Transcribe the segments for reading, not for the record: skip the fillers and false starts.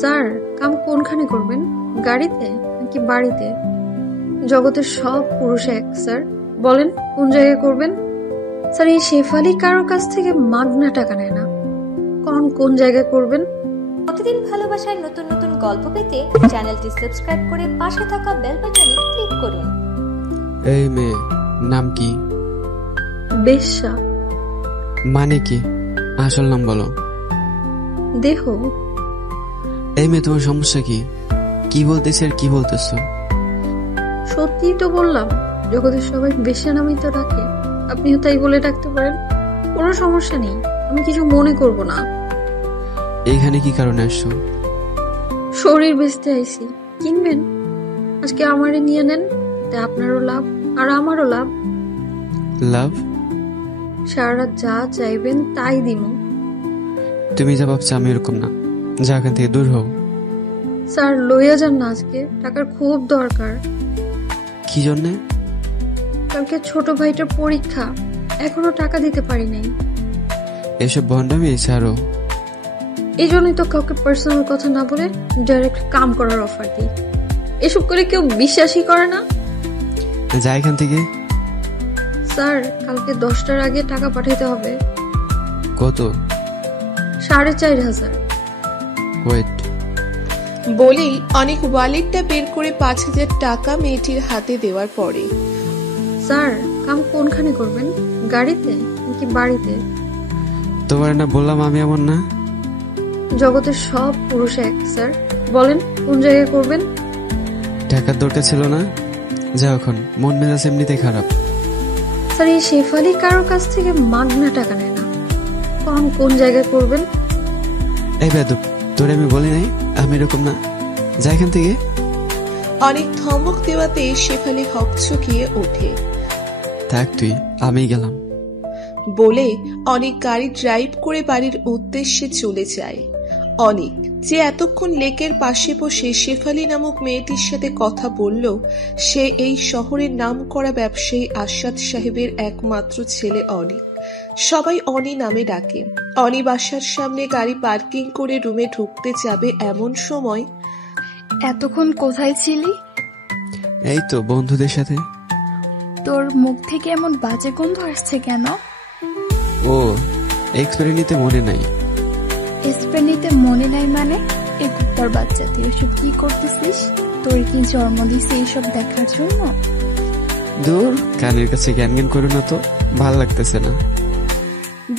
Sir, কাম কোনখানে করবেন? গাড়িতে নাকি বাড়িতে? জগতের সব পুরুষ এক স্যার। বলেন কোন জায়গায় করবেন? স্যার, এই শেফালি কারোর কাছ থেকে মাগনা টাকা নেয় না। কোন জায়গায় করবেন? প্রতিদিন ভালোবাসার নতুন নতুন গল্প পেতে চ্যানেলটি সাবস্ক্রাইব করে পাশে থাকা বেল বাটনে ক্লিক করুন। এই মেয়ে নাম কি? বেশ্যা। মানে কি? আসল নাম বলো। দেহ। এই মেয়ে তোমার সমস্যা কি? কি বলতেছি আর কি বলতেছো? সত্যি তো বললাম, জগতের সবাই বেশ্যা নামই তো ডাকে, আপনিও তাই বলে ডাকতে পারেন। কোনো সমস্যা নেই, আমি কিছু মনে করব না। এইখানে কি কারণে আসছো? শরীর বেচতে আইছি, কিনবেন? আজকে আমারে নিয়ে নেন, তা আপনারও লাভ আর আমারও লাভ। লাভ? সারা রাত যা চাইবেন তাই দিমু। তুমি যা ভাবছো আমি এরকম না, যা এখান থেকে দূর হও। স্যার, লইয়া যান না, আজকে টাকার খুব দরকার। কি জন্যে? কালকে ছোট ভাইটার পরীক্ষা, এখনো টাকা দিতে পারি নাই। এসব ভণ্ডামি ছাড়ো। এই জন্যই তো কাউকে পার্সোনাল কথা না বলে ডাইরেক্ট কাম করার অফার দিই। এসব করে কেউ বিশ্বাসই করে না। যা এখান থেকে। স্যার, কালকে 10টার আগে টাকা পাঠাইতে হবে। কত? 4,500। ওয়েট। বলেই অনেক ওয়ালেটটা বের করে 5,000 টাকা মেয়েটির হাতে দেওয়ার পরে, স্যার, কাম কোনখানে করবেন? গাড়িতে নাকি বাড়িতে? তোমার না বললাম আমি এমন না। জগতের সব পুরুষ এক স্যার। বলেন কোন জায়গায় করবেন? টাকার দরকার ছিল না, যাও এখন, মন মেজাজ এমনিতে খারাপ। স্যার, এই শেফালি কারোর কাছ থেকে মাগনা টাকা নেয় না। কোন জায়গায় করবেন? এই বেদব, তোরে আমি বলি নাই আমি এরকম না, যা এখান থেকে। অনেক ধমক দেওয়াতে শেফালি হকচকিয়ে ওঠে। থাক তুই, আমি গেলাম। বলে অনেক গাড়ি ড্রাইভ করে বাড়ির উদ্দেশ্যে চলে যায়। অনেক যে এতক্ষণ লেকের পাশে বসে শেফালি নামক মেয়েটির সাথে কথা বলল, সে এই শহরের নামকরা ব্যবসায়ী আসাদ সাহেবের একমাত্র ছেলে অনিক। সবাই অনি নামে ডাকে। অনি বাসার সামনে গাড়ি পার্কিং করে রুমে ঢুকতে যাবে এমন সময়, এতক্ষণ কোথায় ছিলি? এই তো বন্ধুদের সাথে। তোর মুখ থেকে এমন বাজে গন্ধ আসছে কেন? ও, এক্সপায়ারি নিতে মনে নাই। স্প্রে নিতে মনে নাই মানে? এ কুত্তার বাচ্চা, তুই এসব কি করতেছিস? তোর কি জন্ম দিছে এইসব দেখার জন্য? দূর, কানের কাছে জ্ঞান জ্ঞান করো না তো, ভাল লাগতেছে না।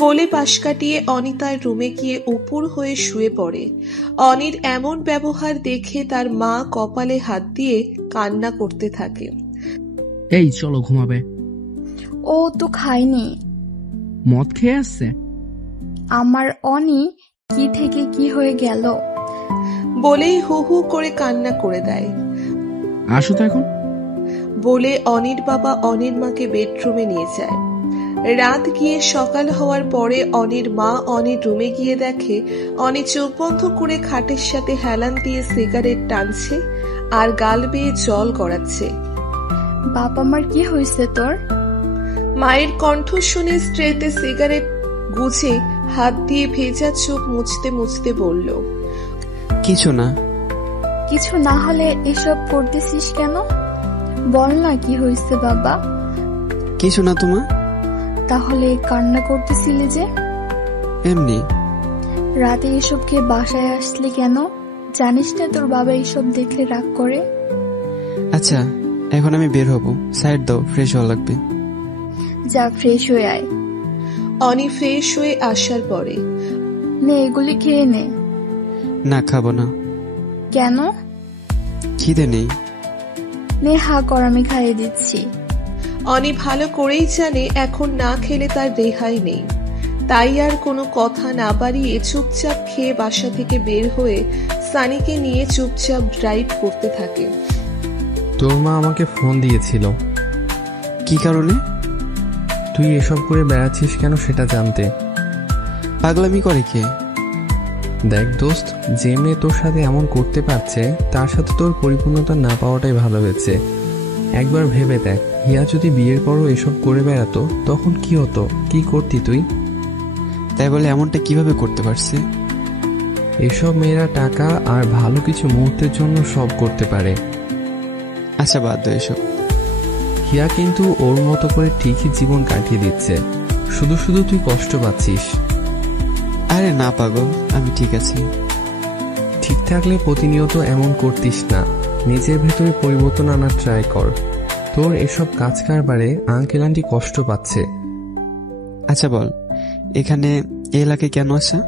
বলে পাশ কাটিয়ে অনি তার রুমে গিয়ে উপুর হয়ে শুয়ে পড়ে। অনির এমন ব্যবহার দেখে তার মা কপালে হাত দিয়ে কান্না করতে থাকে। এই চলো ঘুমাবে। ও তো খায়নি। মদ খেয়ে আসছে। আমার অনি কি থেকে কি হয়ে গেল? বলেই হু হু করে কান্না করে দেয়। আসো তো এখন। বলে অনির বাবা অনির মাকে বেডরুমে নিয়ে যায়। রাত গিয়ে সকাল হওয়ার পরে অনির মা অনির রুমে গিয়ে দেখে অনি চোখ বন্ধ করে খাটের সাথে হেলান দিয়ে সিগারেট টানছে আর গাল বেয়ে জল গড়াচ্ছে। বাবা, আমার কি হয়েছে তোর? মায়ের কণ্ঠ শুনে স্ট্রেতে সিগারেট গুছে হাত দিয়ে ভেজা চোখ মুছতে মুছতে বলল, কিছু না। কিছু না হলে এসব করতেছিস কেন? বল না কি হয়েছে বাবা। কিছু না তোমা। তাহলে কান্না করতেছিলে যে? এমনি। রাতে এসব খেয়ে বাসায় আসলি কেন? জানিস না তোর বাবা এইসব দেখলে রাগ করে? আচ্ছা, এখন আমি বের হব, সাইড দাও, ফ্রেশ হওয়া লাগবে। যা, ফ্রেশ হয়ে আয়। অনি ফ্রেশ হয়ে আসার পরে, নে এগুলি খেয়ে নে। না, খাবো না। কেন? খিদে নেই। নে, হা কর, আমি খাইয়ে দিচ্ছি। অনি ভালো করেই জানে এখন না খেলে তার রেহাই নেই, তাই আর কোনো কথা না বাড়িয়ে চুপচাপ খেয়ে বাসা থেকে বের হয়ে সানিকে নিয়ে চুপচাপ ড্রাইভ করতে থাকে। তোর মা আমাকে ফোন দিয়েছিল। কি কারণে? তুই এসব করে বেড়াচ্ছিস কেন সেটা জানতে। পাগলামি করে কে? দেখ দোস্ত, যে মেয়ে তোর সাথে এমন করতে পারছে তার সাথে তোর পরিপূর্ণতা না পাওয়াটাই ভালো হয়েছে। একবার ভেবে দেখ, হিয়া যদি বিয়ের পরও এসব করে বেড়াতো তখন কি হতো? কি করতি তুই? তাই বলে এমনটা কিভাবে করতে পারছে? এসব মেয়েরা টাকা আর ভালো কিছু মুহূর্তের জন্য সব করতে পারে। আচ্ছা বাদ দাও এসব। হিয়া কিন্তু ওর মতো করে ঠিকই জীবন কাটিয়ে দিচ্ছে, শুধু শুধু তুই কষ্ট পাচ্ছিস। আরে না পাগল, আমি ঠিক আছি। ঠিক থাকলে প্রতিনিয়ত এমন করতিস না, নিজের ভেতরে পরিবর্তন আনার ট্রাই কর। তোর এসব কাজ কারবারে আঙ্কেল আন্টি কষ্ট পাচ্ছে। আচ্ছা বল, এখানে এই এলাকায় কেন আসা?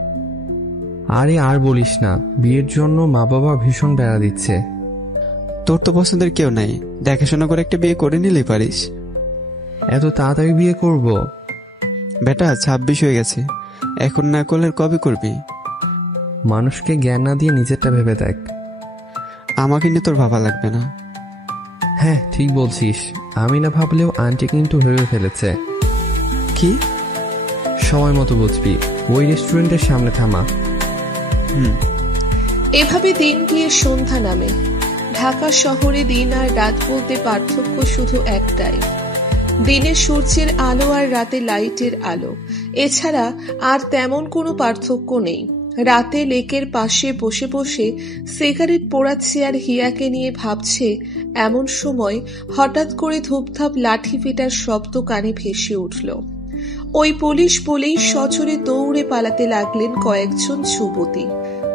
আরে আর বলিস না, বিয়ের জন্য মা বাবা ভীষণ বেড়া দিচ্ছে। তোর তো পছন্দের কেউ নাই, দেখাশোনা করে একটা বিয়ে করে নিলেই পারিস। এত তাড়াতাড়ি বিয়ে করব? বেটা 26 হয়ে গেছে, এখন না করলে কবে করবি? মানুষকে জ্ঞান না দিয়ে নিজেরটা ভেবে দেখ। আমাকে নিয়ে তোর ভাবা লাগবে না। হ্যাঁ ঠিক বলছিস, আমি না ভাবলেও আন্টি কিন্তু ভেবে ফেলেছে। কি? সময় মতো বুঝবি, ওই রেস্টুরেন্টের সামনে থামা। এভাবে দিন গিয়ে সন্ধ্যা নামে। ঢাকা শহরে দিন আর রাত বলতে পার্থক্য শুধু একটাই, দিনে সূর্যের আলো আর রাতে লাইটের আলো। এছাড়া আর তেমন কোনো পার্থক্য নেই। রাতে লেকের পাশে বসে বসে সিগারেট পোড়াচ্ছে আর হিয়াকে নিয়ে ভাবছে, এমন সময় হঠাৎ করে ধূপধাপ লাঠি পেটার শব্দ কানে ভেসে উঠল। ওই পুলিশ বলেই সজোরে দৌড়ে পালাতে লাগলেন কয়েকজন যুবতী।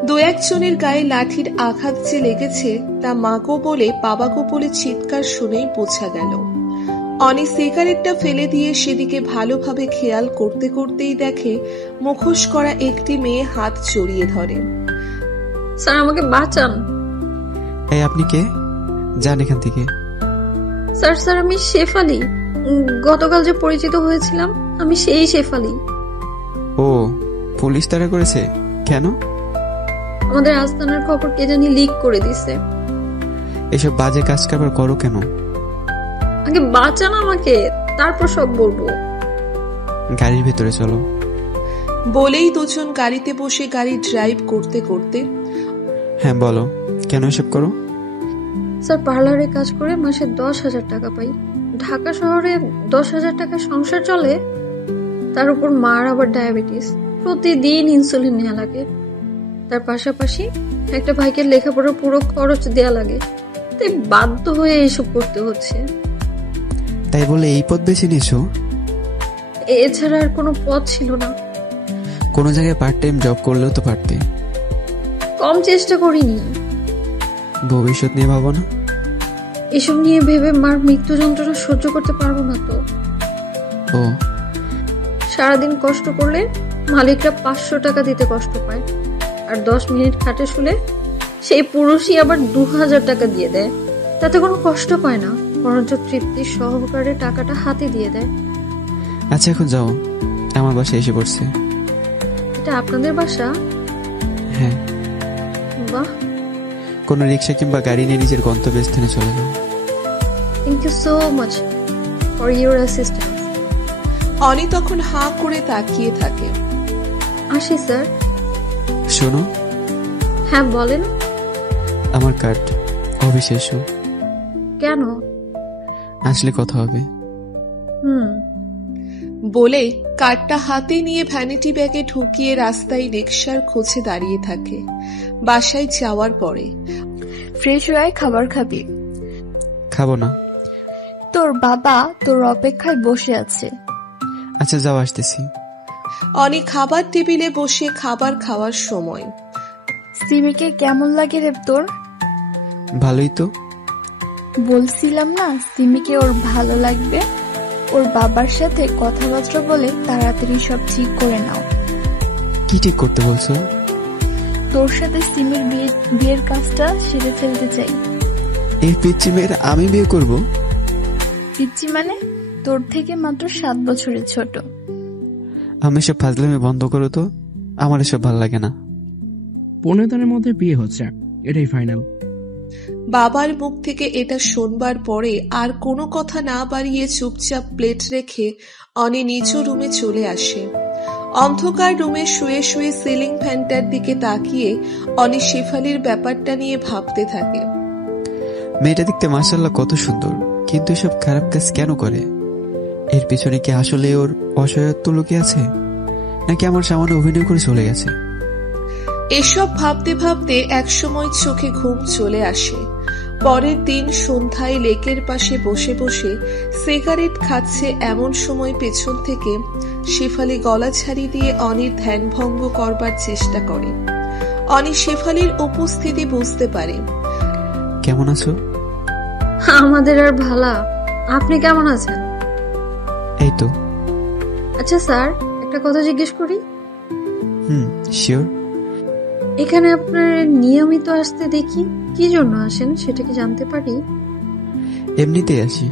দু একজনের গায়ে লাঠির আঘাত যে লেগেছে তা মাগো বলে বাবাগো বলে চিৎকার শুনেই বোঝা গেল। অনি সিগারেটটা ফেলে দিয়ে সেদিকে ভালোভাবে খেয়াল করতে করতেই দেখে মুখোশ করা একটি মেয়ে হাত জড়িয়ে ধরে। স্যার আমাকে বাঁচান। এই আপনি কে? যান এখান থেকে। স্যার আমি শেফালি, গতকাল যে পরিচিত হয়েছিলাম আমি সেই শেফালি। ও, পুলিশ তাড়া করেছে কেন? আমাদের আস্তানার খবর কে জানি লিক করে দিছে। এসব বাজে কাজ কারবার করো কেন? আগে বাঁচান আমাকে, তারপর সব বলবো। গাড়ির ভেতরে চলো। বলেই দুজন গাড়িতে বসে গাড়ি ড্রাইভ করতে করতে। হ্যাঁ বলো, কেন এসব করো? স্যার পার্লারে কাজ করে মাসে 10,000 টাকা পাই। ঢাকা শহরে 10,000 টাকা সংসার চলে, তার উপর মার আবার ডায়াবেটিস, প্রতিদিন ইনসুলিন নেওয়া লাগে। তার পাশাপাশি একটা ভাইকে লেখাপড়ার পুরো খরচ দেয়া লাগে, তাই বাধ্য হয়ে এইসব করতে হচ্ছে। তাই বলে এই পথ বেছে নিয়েছো? এছাড়া আর কোনো পথ ছিল না। কোনো জায়গায় পার্ট টাইম জব করলেও তো পারতে। কম চেষ্টা করিনি। ভবিষ্যৎ নিয়ে ভাবো না? এসব নিয়ে ভেবে মার মৃত্যু যন্ত্রণা সহ্য করতে পারবো না তো। ও, সারাদিন কষ্ট করলে মালিকরা 500 টাকা দিতে কষ্ট পায়, আর 10 মিনিট খাটে শুলে সেই পুরুষই আবার 2000 টাকা দিয়ে দেয়। তাতে কোনো কষ্ট পায় না, বরঞ্চ তৃপ্তির সহকারে টাকাটা হাতে দিয়ে দেয়। আচ্ছা এখন যাও, আমার বাসায় এসে পড়ছে। এটা আপনাদের বাসা? হ্যাঁ। বাহ, কোনো রিক্সা কিংবা গাড়ি নিয়ে নিজের গন্তব্যস্থানে চলে যাও। Thank you so much for your assistance. Oni তখন হাঁ করে তাকিয়ে থাকে। আসি স্যার। শোনো। হ্যাঁ বলেন। আমার কার্ড অবিশেষ। কেন? আসলে কথা হবে। বলে কার্ডটা হাতে নিয়ে ভ্যানিটি ব্যাগে ঢুকিয়ে রাস্তায় রিকশার খোঁজে দাঁড়িয়ে থাকে। বাসায় যাওয়ার পরে ফ্রেশ হয়ে খাবার খাবি? খাবো না। তোর বাবা তোর অপেক্ষায় বসে আছে। আচ্ছা যাও, আসতেছি। অনি খাবার টেবিলে বসে খাবার খাওয়ার সময়। সিমিকে কেমন লাগে রে তোর? ভালোই তো। বলছিলাম না সিমিকে ওর ভালো লাগবে। ওর বাবার সাথে কথাবার্তা বলে তাড়াতাড়ি সব ঠিক করে নাও। কি ঠিক করতে বলছো? তোর সাথে সিমির বিয়ের কাজটা সেরে ফেলতে চাই। এই পিচ্চি মেয়ের আমি বিয়ে করব? পিচ্চি মানে? তোর থেকে মাত্র 7 বছরের ছোট। আমি সব ফাজলামি বন্ধ করো তো, আমার এসব ভালো লাগে না। 15 দিনের মধ্যে বিয়ে হচ্ছে, এটাই ফাইনাল। বাবার মুখ থেকে এটা শোনবার পরে আর কোনো কথা না বাড়িয়ে চুপচাপ প্লেট রেখে অনি নিজ রুমে চলে আসে। অন্ধকার রুমে শুয়ে শুয়ে সিলিং ফ্যানটার দিকে তাকিয়ে অনি শেফালির ব্যাপারটা নিয়ে ভাবতে থাকে। মেয়েটা দেখতে মাশাআল্লাহ কত সুন্দর, কিন্তু এসব খারাপ কাজ কেন করে? এর পিছনে কি আসলে ওর অসহায়ত্ব লুকিয়ে আছে, নাকি আমার সামনে অভিনয় করে চলে গেছে? এসব ভাবতে ভাবতে একসময় চোখে ঘুম চলে আসে। পরের দিন সন্ধ্যায় লেকের পাশে বসে বসে সিগারেট খাচ্ছে এমন সময় পেছন থেকে শেফালি গলা ছাড়ি দিয়ে অনির ধ্যান ভঙ্গ করবার চেষ্টা করে। অনি শেফালির উপস্থিতি বুঝতে পারে। কেমন আছো? আমাদের আর ভালা, আপনি কেমন আছেন? এই তো। আচ্ছা স্যার, একটা কথা জিজ্ঞেস করি? শিওর। এখানে আপনার নিয়মিত আসতে দেখি, কি জন্য আসেন সেটা কি জানতে পারি? এমনিতেই আসি।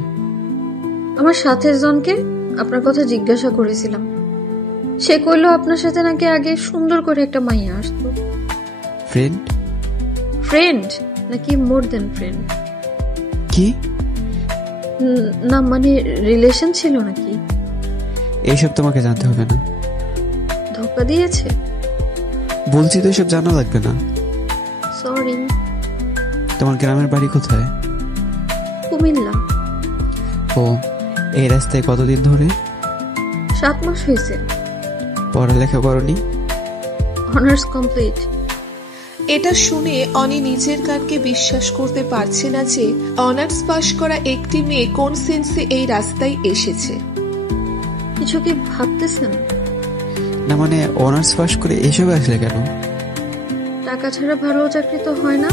আমার সাথের জনকে আপনার কথা জিজ্ঞাসা করেছিলাম, সে কইলো আপনার সাথে নাকি আগে সুন্দর করে একটা মাইয়া আসতো। ফ্রেন্ড? ফ্রেন্ড নাকি মোর দেন ফ্রেন্ড? কি? না মানে রিলেশন ছিল নাকি? এইসব তোমাকে জানতে হবে না। ধোকা দিয়েছে? বলছি তো এসব জানা লাগবে না। সরি। তোমার গ্রামের বাড়ি কোথায়? কুমিল্লা। ও, এই রাস্তায় কতদিন ধরে? 7 মাস হয়েছে। পড়ালেখা করনি? Honours complete. এটা শুনে অনি নিজের কানকে বিশ্বাস করতে পারছে না যে অনার্স পাশ করা একটি মেয়ে কোন সেন্সে এই রাস্তায় এসেছে। কিছু কি ভাবতেছেন? না মানে অনার্স পাস করে এসব আসলে কেন? টাকা ছাড়া ভালো চাকরি তো হয় না,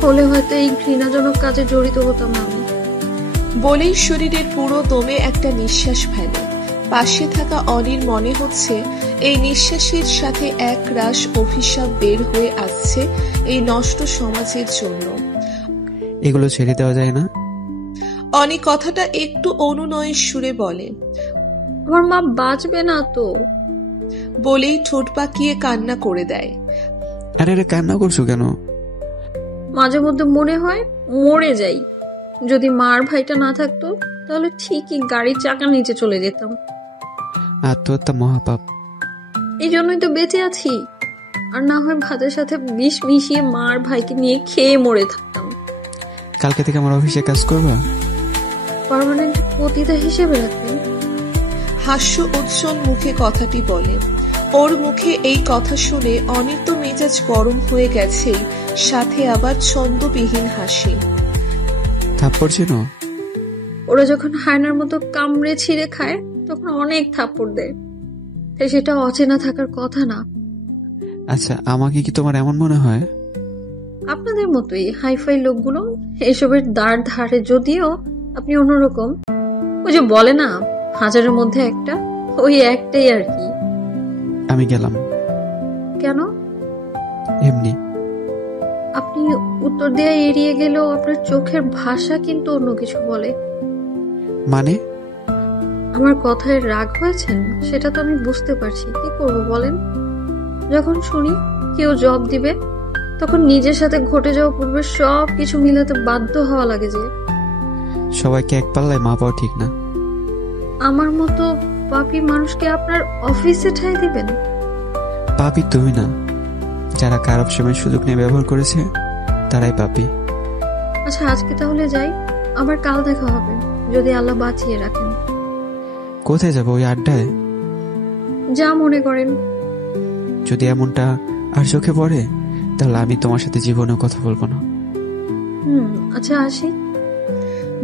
হলে হয়তো এই ঘৃণাজনক কাজে জড়িত হতাম না আমি। বলেই শরীরের পুরো দমে একটা নিঃশ্বাস ফেলে। পাশে থাকা অনির মনে হচ্ছে এই নিঃশ্বাসের সাথে এক রাশ অভিশাপ বের হয়ে আসছে এই নষ্ট সমাজের জন্য। এগুলো ছেড়ে দেওয়া যায় না? অনি কথাটা একটু অনুনয়ের সুরে বলে। আমার মা বাঁচবে না তো। বলেই ঠোঁট পাকিয়ে কান্না করে দেয়। আরে আরে, কান্না করছো কেন? মাঝে মধ্যে মনে হয় মরে যাই, যদি মার ভাইটা না থাকতো তাহলে ঠিকই গাড়ির চাকার নিচে চলে যেতাম। আত্মহত্যা মহাপাপ। এই জন্যই তো বেঁচে আছি, আর না হয় ভাতের সাথে বিষ মিশিয়ে মার ভাইকে নিয়ে খেয়ে মরে থাকতাম। কালকে থেকে আমার অফিসে কাজ করবা? পার্মানেন্ট পতিতা হিসেবে রাখবেন? হাস্য উজ্জ্বল মুখে কথাটি বলে। ওর মুখে এই কথা শুনে অনির তো মেজাজ গরম হয়ে গেছে, সাথে আবার ছন্দবিহীন হাসি। থাপ্পড় ছিল? ওরা যখন হায়নার মতো কামড়ে ছিঁড়ে খায় তখন অনেক থাপ্পড় দেয়, তাই সেটা অচেনা থাকার কথা না। আচ্ছা, আমাকে কি তোমার এমন মনে হয়? আপনাদের মতোই হাইফাই লোকগুলো এসবের দ্বার ধারে, যদিও আপনি অন্যরকম। ওই যে বলে না, 1000-এর মধ্যে একটা, ওই একটাই আর কি। আমি গেলাম। কেন? এমনি। আপনি উত্তর দেয়া এড়িয়ে গেলেও আপনার চোখের ভাষা কিন্তু অন্য কিছু বলে। মানে? আমার কথায় রাগ হয়েছেন সেটা তো আমি বুঝতে পারছি, কি করব বলেন? যখন শুনি কেউ জব দিবে তখন নিজের সাথে ঘটে যাওয়া পূর্বে সব কিছু মিলাতে বাধ্য হওয়া লাগে যে। সবাইকে এক পাল্লায় মাপাও ঠিক না। আমার মতো পাপী মানুষকে আপনার অফিসে ঠাঁই দিবেন? পাপী তুমি না, যারা খারাপ সময় সুযোগ নিয়ে ব্যবহার করেছে তারাই পাপী। আচ্ছা, আজকে তাহলে যাই, আবার কাল দেখা হবে যদি আল্লাহ বাঁচিয়ে রাখেন। কোথায় যাবো? ওই আড্ডায়? যা মনে করেন। যদি এমনটা আর চোখে পড়ে তাহলে আমি তোমার সাথে জীবনেও কথা বলবো না। আচ্ছা আসি।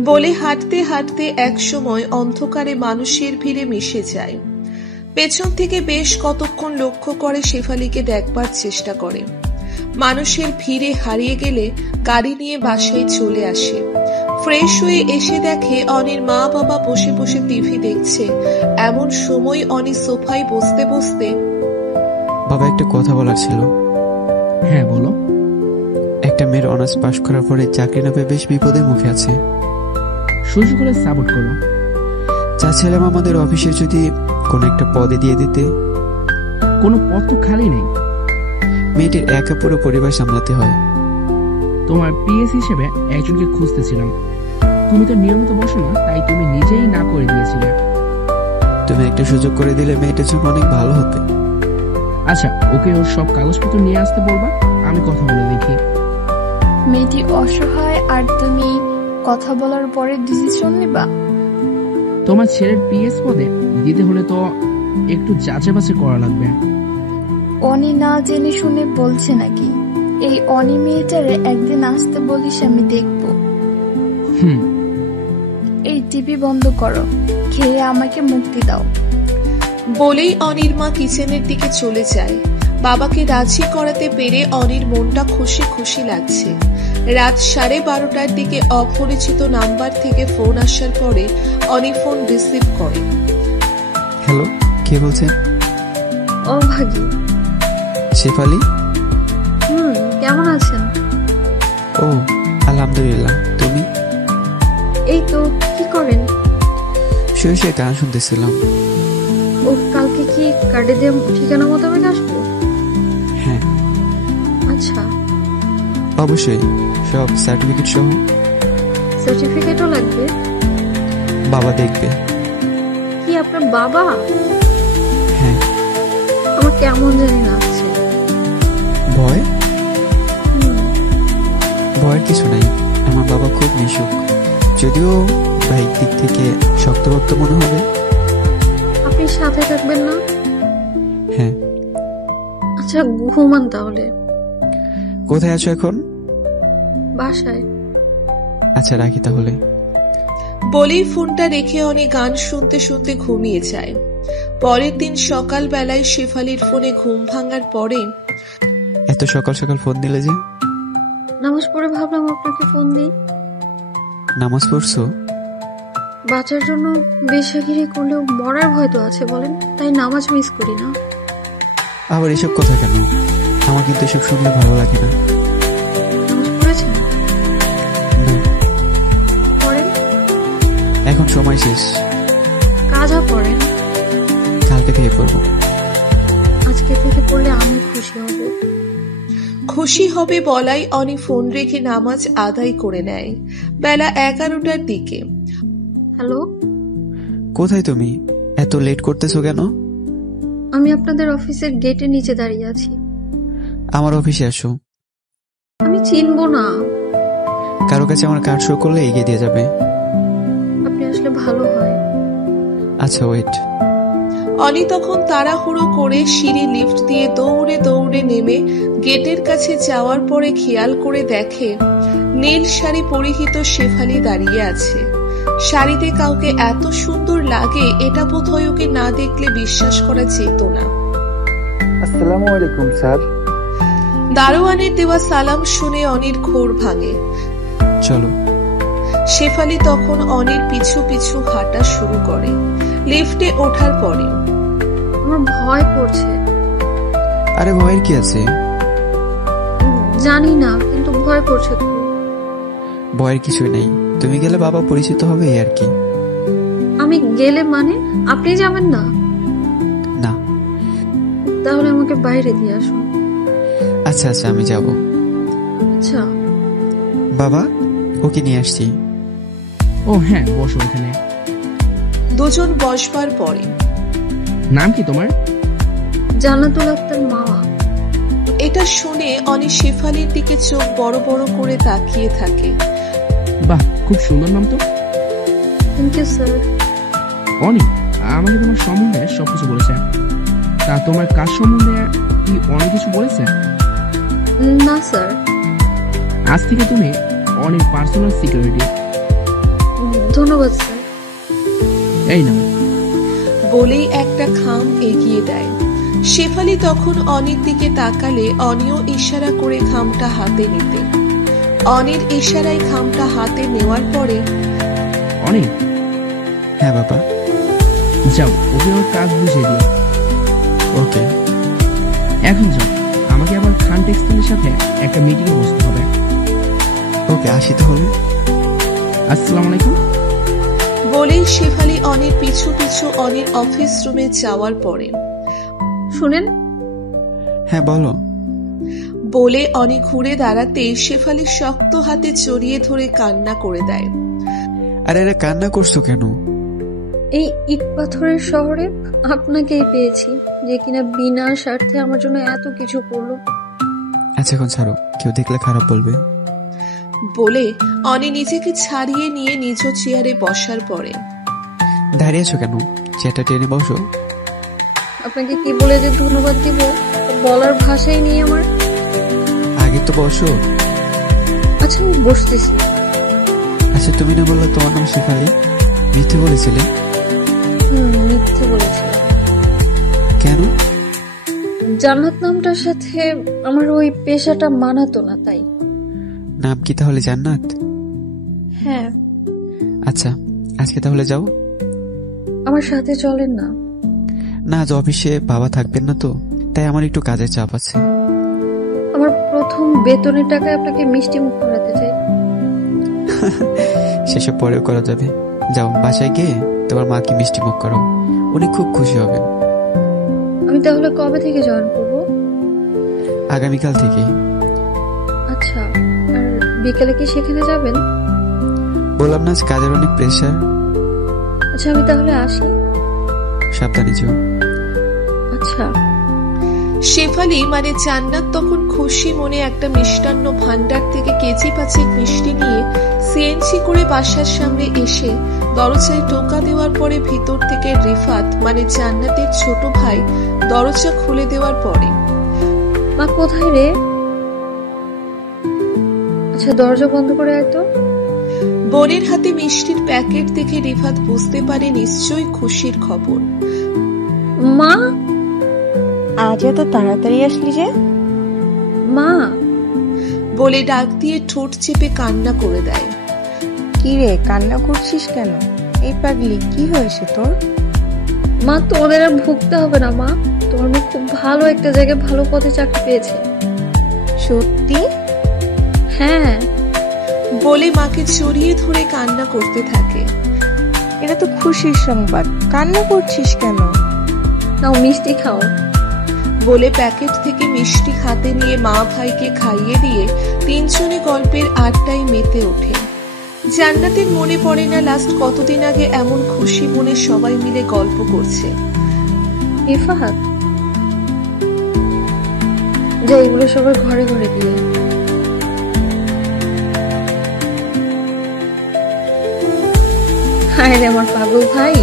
বলে হাঁটতে হাঁটতে এক সময় অন্ধকারে মানুষের ভিড়ে মিশে যায়। পেছন থেকে বেশ কতক্ষণ লক্ষ্য করে শেফালিকে দেখবার চেষ্টা করে। মানুষের ভিড়ে হারিয়ে গেলে গাড়ি নিয়ে বাসায় চলে আসে। ফ্রেশ হয়ে এসে দেখে অনির মা বাবা বসে বসে টিভি দেখছে। এমন সময় অনি সোফায় বসতে বসতে, বাবা, একটা কথা বলার ছিল। হ্যাঁ বলো। একটা মেয়ের অনার্স পাশ করার পরে চাকরি না পেয়ে বেশ বিপদের মুখে আছে। সুযোগ করে সাপোর্ট করো। চাচ্ছিলাম আমাদের অফিসে যদি কোনো একটা পদে দিয়ে দিতে। কোনো পদ তো খালি নেই। মেয়েটির একা পুরো পরিবার সামলাতে হয়। তোমার পিএস হিসেবে একজনকে খুঁজতেছিলাম। তুমি তো নিয়মিত বসো না, তাই তুমি নিজেই না করে দিয়েছিলে। তুমি একটা সুযোগ করে দিলে মেয়েটার জন্য অনেক ভালো হতে। আচ্ছা, ওকে ওর সব কাগজপত্র নিয়ে আসতে বলবা, আমি কথা বলে দেখি। মেয়েটি অসহায় আর তুমি কথা বলার পরে ডিসিশন নিবা? তোমার ছেলের পিএস পদে দিতে হলে তো একটু যাচাই বাছাই করা লাগবে। অনি না জেনে শুনে বলছে নাকি? এই অনি মেয়েটারে একদিন আসতে বলিস, আমি দেখব। হুম। এই টিভি বন্ধ করো, খেয়ে আমাকে মুক্তি দাও। বলেই অনির মা কিচেনের দিকে চলে যায়। বাবাকে রাজি করাতে পেরে অনির মনটা খুশি খুশি লাগছে। রাত 12:30টার দিকে অপরিচিত নাম্বার থেকে ফোন আসার পরে অনি ফোন রিসিভ করে। হ্যালো, কে বলছেন? ও ভাগি। শেফালি? কেমন আছেন? ও আলহামদুলিল্লাহ, তুমি? এই তো, কি করেন? শুয়ে শুয়ে গান শুনতেছিলাম। ও কালকে কি কার্ডে দিয়ে ঠিকানা মোতাবেক আসবো? হ্যাঁ আচ্ছা। অবশ্যই, সব সার্টিফিকেট সহ। সার্টিফিকেটও লাগবে? বাবা দেখবে। কি আপনার বাবা? হ্যাঁ। আমার কেমন জানি লাগছে। ভয়? ভয়ের কিছু নাই, আমার বাবা খুব মিশুক। যদিও বাইক দিক থেকে শক্তভক্ত মনে হবে। আপনি সাথে থাকবেন না? হ্যাঁ। আচ্ছা, ঘুমান তাহলে। কোথায় আছো এখন? বাসায়। আচ্ছা, রাখি তাহলে। বলেই ফোনটা রেখে অনি গান শুনতে শুনতে ঘুমিয়ে যায়। পরের দিন সকালবেলায় শেফালির ফোনে ঘুম ভাঙার পরে, এত সকাল সকাল ফোন দিলে যে? নামাজ পড়ে ভাবলাম আপনাকে ফোন দিই। নামাজ পড়ছো? বাঁচার জন্য বেশাগিরি করলেও মরার ভয় তো আছে বলেন, তাই নামাজ মিস করি না। আবার এসব কথা কেন? আমার কিন্তু এসব শুনলে ভালো লাগে না। নামাজ পড়েছেন? না। পড়েন। এখন সময় শেষ। কাজা পড়েন। কালকে থেকে পড়বো। আজকে থেকে পড়লে আমি খুশি হব। খুশি হবে বলাই অনি ফোন রেখে নামাজ আদায় করে নেয়। বেলা 11টার দিকে। হ্যালো, কোথায় তুমি? এত লেট করতেছো কেন? আমি আপনাদের অফিসের গেটের নিচে দাঁড়িয়ে আছি। আমার অফিসে আসো। আমি চিনবো না। কারো কাছে আমার কার্ড শো করলে এগিয়ে দিয়ে যাবে। আপনি আসলে ভালো হয়। আচ্ছা, ওয়েট। অনি তখন তাড়াহুড়ো করে সিঁড়ি লিফট দিয়ে দৌড়ে দৌড়ে নেমে গেটের কাছে যাওয়ার পরে খেয়াল করে দেখে নীল শাড়ি পরিহিত শেফালি দাঁড়িয়ে আছে। শাড়িতে কাউকে এত সুন্দর লাগে এটা বোধহয় ওকে না দেখলে বিশ্বাস করা যেত না। আসসালামু আলাইকুম স্যার। দারোয়ানের দেওয়া সালাম শুনে অনির ঘোর ভাঙে। চলো। শেফালি তখন অনির পিছু পিছু হাঁটা শুরু করে। লিফটে ওঠার পরে আমার ভয় করছে। আরে ভয়ের কি আছে? জানি না, কিন্তু ভয় করছে তো। ভয়ের কিছুই নেই, তুমি গেলে বাবা পরিচিত হবে, এই আর কি। আমি গেলে মানে আপনি যাবেন না? না। তাহলে আমাকে বাইরে দিয়ে আসুন। আচ্ছা আচ্ছা, আমি যাব। আচ্ছা। বাবা, ওকে নিয়ে আসছি। ও হ্যাঁ, বসো এখানে। দুজন বসবার পরে নাম কি তোমার? জান্নাতুল আক্তার মাওয়া। এটা শুনে অনি শেফালির দিকে চোখ বড় বড় করে তাকিয়ে থাকে। বাহ, খুব সুন্দর নাম তো। Thank you sir. অনি আমাকে তোমার সম্বন্ধে সবকিছু বলেছে। তা তোমার কাজ সম্বন্ধে কি অনেক কিছু বলেছে? না স্যার। আজ থেকে তুমি অনেক পার্সোনাল সিকিউরিটি। ধন্যবাদ স্যার। এই না বলেই একটা খাম এগিয়ে দেয়। শেফালি তখন অনির দিকে তাকালে অনিও ইশারা করে খামটা হাতে নিতে। অনির ইশারায় খামটা হাতে নেওয়ার পরে অনেক। হ্যাঁ বাবা। যাও, ওকে ওর কাজ বুঝিয়ে দিও। ওকে। এখন যাও, আমাকে আবার খান টেক্সটাইলের সাথে একটা মিটিংয়ে বসতে হবে। ওকে, আসি তাহলে। আসসালামু আলাইকুম। বলেই শেফালি অনির পিছু পিছু অনির অফিস রুমে যাওয়ার পরে শুনেন। হ্যাঁ বলো। বলে অনি ঘুরে দাঁড়াতে শেফালি শক্ত হাতে জড়িয়ে ধরে কান্না করে দেয়। আরে আরে, কান্না করছো কেন? এই ইট পাথরের শহরে আপনাকেই পেয়েছি, যে কিনা বিনা স্বার্থে আমার জন্য এত কিছু করলো। আচ্ছা এখন ছাড়ো, কেউ দেখলে খারাপ বলবে। বলে অনি নিজেকে ছাড়িয়ে নিয়ে নিজ চেয়ারে বসার পরে দাঁড়িয়ে আছো কেন? চেয়ারটা টেনে বসো। আপনাকে কি বলে যে ধন্যবাদ দিব বলার ভাষাই নেই আমার। আগে তো বসো। আচ্ছা আমি বসতেছি। আচ্ছা তুমি না বললে তোমার নাম শেফালি? মিথ্যে বলেছিলে? মিথ্যে বলেছিলাম। কেন? জান্নাত নামটার সাথে আমার ওই পেশাটা মানাতো না, তাই। নাম কি তাহলে জান্নাত? হ্যাঁ। আচ্ছা আজকে তাহলে যাও। আমার সাথে চলেন না? না, আজ অফিসে বাবা থাকবেন না তো, তাই আমার একটু কাজের চাপ আছে। আমার প্রথম বেতনের টাকায় আপনাকে মিষ্টি মুখ করাতে চাই। সেসব পরেও করা যাবে। যাও বাসায় গিয়ে তোমার মাকে মিষ্টি মুখ করো, উনি খুব খুশি হবেন। আমি তাহলে কবে থেকে জয়েন করব? আগামীকাল থেকে। আচ্ছা, আর বিকেলে কি সেখানে যাবেন? বললাম না, আজ কাজের অনেক প্রেশার। আচ্ছা আমি তাহলে আসি। সাবধানে যেও। আচ্ছা। শেফালি মানে জান্নাত তখন খুশি মনে একটা মিষ্টান্ন ভান্ডার থেকে কেজি 5 মিষ্টি নিয়ে সিএনজি করে বাসার সামনে এসে দরজায় টোকা দেওয়ার পরে ভিতর থেকে রিফাত মানে জান্নাতের ছোট ভাই দরজা খুলে দেওয়ার পরে, মা কোথায় রে? আচ্ছা দরজা বন্ধ করে আয় তো। বোনের হাতে মিষ্টির প্যাকেট দেখে রিফাত বুঝতে পারে নিশ্চয়ই খুশির খবর। মা, আজ এত তাড়াতাড়ি আসলি যে? মা বলে ডাক দিয়ে ঠোঁট চেপে কান্না করে দেয়। কি রে, কান্না করছিস কেন? এই পাগলি, কি হয়েছে তোর? মা তোদের আর ভুগতে হবে না মা, তোমার মেয়ে খুব ভালো একটা জায়গায় ভালো পদে চাকরি পেয়েছে। সত্যি? হ্যাঁ। বলে মাকে জড়িয়ে ধরে কান্না করতে থাকে। এটা তো খুশির সংবাদ, কান্না করছিস কেন? নাও মিষ্টি খাও। বলে প্যাকেট থেকে মিষ্টি হাতে নিয়ে মা ভাইকে খাইয়ে দিয়ে তিনজনে গল্পের আড্ডায় মেতে ওঠে। জান্নাতের মনে পড়ে না লাস্ট কতদিন আগে এমন খুশি মনে সবাই মিলে গল্প করছে। রিফাত, যা এগুলো সবার ঘরে ঘরে দিয়ে। হায় রে আমার পাগল ভাই,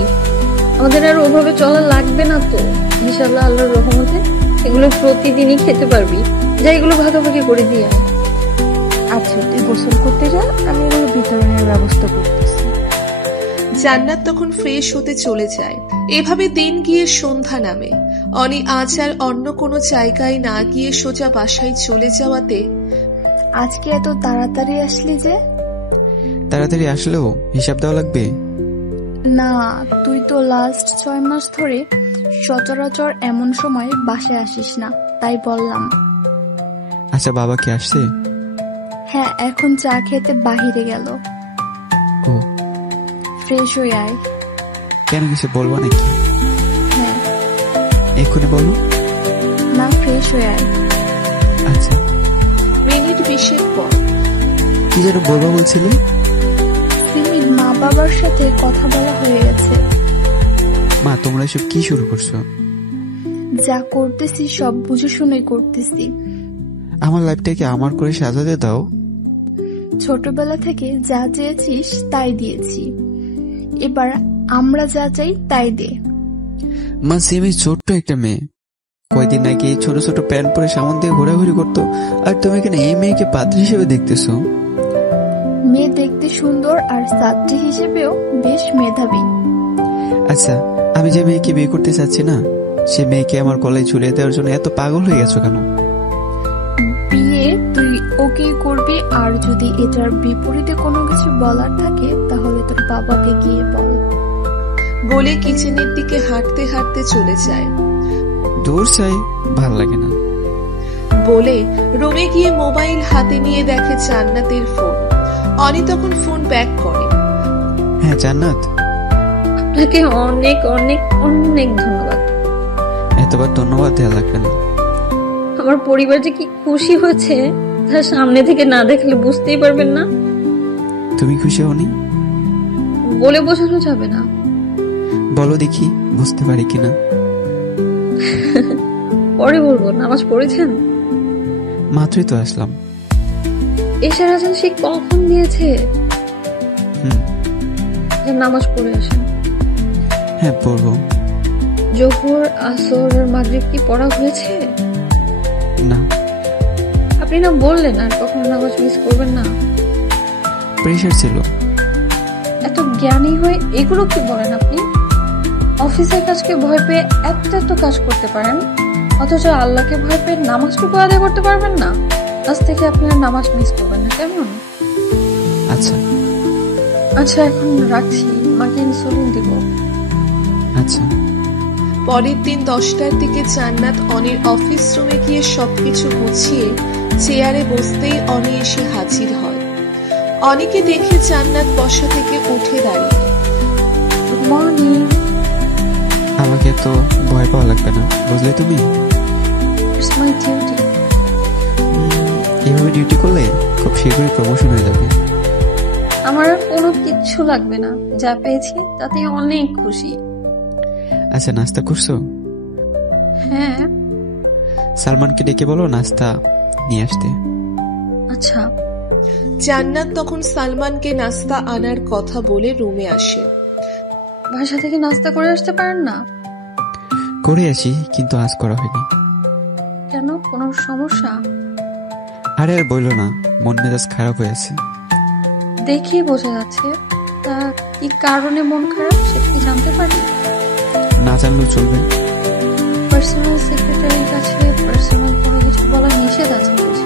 আমাদের আর ওভাবে চলা লাগবে না তো ইনশাআল্লাহ, আল্লাহর রহমতে এগুলো প্রতিদিনই খেতে পারবি। যা এগুলো ভাগাভাগি করে দিয়ে আয়। আচ্ছা তুই গোসল করতে যা, আমি এগুলো বিতরণের ব্যবস্থা করতেছি। জান্নাত তখন ফ্রেশ হতে চলে যায়। এভাবে দিন গিয়ে সন্ধ্যা নামে। অনি আজ আর অন্য কোনো জায়গায় না গিয়ে সোজা বাসায় চলে যাওয়াতে, আজকে এত তাড়াতাড়ি আসলি যে? তাড়াতাড়ি আসলেও হিসাব দেওয়া লাগবে। না, তুই তো লাস্ট 6 মাস ধরে সচরাচর এমন সময় বাসায় আসিস না, তাই বললাম। আচ্ছা বাবা কি আসছে? হ্যাঁ, এখন চা খেতে বাহিরে গেল। ও, ফ্রেশ হয়ে আয়। কেন কিছু বলবো নাকি? হ্যাঁ। এক্ষুনি বলো। না, ফ্রেশ হয়ে আয়। আচ্ছা। মিনিট 20 পর। কি যেন বলবো বলছিলে? সিমির মা বাবার সাথে কথা বলা হয়ে গেছে। মা তোমরা এসব কি শুরু করছো? যা করতেছি সব বুঝে শুনে করতেছি। আমার লাইফটাকে আমার করে সাজাতে দাও। ছোটবেলা থেকে যা চেয়েছিস তাই দিয়েছি, এবার আমরা যা চাই তাই দে। মা সিমি ছোট্ট একটা মেয়ে, কয়দিন আগে ছোট ছোট প্যান্ট পরে সামন দিয়ে ঘোরাঘুরি করতো, আর তুমি এখানে এই মেয়েকে পাত্রী হিসেবে দেখতেছো? মেয়ে দেখতে সুন্দর আর ছাত্রী হিসেবেও বেশ মেধাবী। আচ্ছা আমি যে মেয়েকে বিয়ে করতে চাচ্ছি না, সে মেয়েকে আমার গলায় ঝুলিয়ে দেওয়ার জন্য এত পাগল হয়ে গেছো কেন? বিয়ে তুই ওকে করবি, আর যদি এটার বিপরীতে কোনো কিছু বলার থাকে তাহলে তোর বাবাকে গিয়ে বল। বলে কিচেনের দিকে হাঁটতে হাঁটতে চলে যায়। দূর চাই, ভাল লাগে না। বলে রুমে গিয়ে মোবাইল হাতে নিয়ে দেখে জান্নাতের ফোন। অনি তখন ফোন ব্যাক করে। হ্যাঁ জান্নাত। আপনাকে অনেক অনেক অনেক ধন্যবাদ। এতবার ধন্যবাদ দেওয়া লাগবে না। আমার পরিবার যে কি খুশি হচ্ছে তা সামনে থেকে না দেখলে বুঝতেই পারবেন না। তুমি খুশি হওনি? বলে বোঝানো যাবে না। বলো দেখি বুঝতে পারি কিনা। পরে বলবো। নামাজ পড়েছেন? মাত্রই তো আসলাম। এশার আজান সে কখন দিয়েছে? নামাজ পড়ে আসেন। হ্যাঁ পড়বো। জোহর, আসর আর মাগরিব কি পড়া হয়েছে? না। আপনি না বললেন আর কখনো নামাজ মিস করবেন না? প্রেশার ছিল। এত জ্ঞানী হয়ে এগুলো কি বলেন আপনি? অফিসের কাজকে ভয় পেয়ে এত কাজ করতে পারেন, অথচ আল্লাহকে ভয় পেয়ে নামাজটুকু আদায় করতে পারবেন না। আজ থেকে আপনি আর নামাজ মিস করবেন না, কেমন? আচ্ছা আচ্ছা, এখন রাখছি, মাকে ইনসুলিন দিব। আচ্ছা। পরের দিন 10টার দিকে জান্নাত অনির অফিস রুমে গিয়ে সবকিছু গুছিয়ে চেয়ারে বসতেই অনি এসে হাজির হয়। অনিকে দেখে জান্নাত বসা থেকে উঠে দাঁড়িয়ে। Good morning. আমাকে তো ভয় পাওয়া লাগবে না, বুঝলে তুমি? It's my duty. এইভাবে ডিউটি করলে খুব শীঘ্রই প্রমোশন হয়ে যাবে। আমার আর কোনো কিচ্ছু লাগবে না, যা পেয়েছি তাতে অনেক খুশি। আচ্ছা, নাস্তা করছো? হ্যাঁ। সালমানকে ডেকে বলো নাস্তা নিয়ে আসতে। আচ্ছা। জান্নাত তখন সালমানকে নাস্তা আনার কথা বলে রুমে আসে। বাসা থেকে নাস্তা করে আসতে পারেন না? করে আসি, কিন্তু আজ করা হয়নি। কেন, কোনো সমস্যা? আরে আর বললো না, মন মেজাজ খারাপ হয়ে আছে। দেখেই বোঝা যাচ্ছে। তা কি কারণে মন খারাপ সেটা কি জানতে পারি? না জানলেও চলবে। পার্সোনাল সেক্রেটারির কাছে পার্সোনাল কোনো কিছু বলা নিষেধ আছে বুঝি?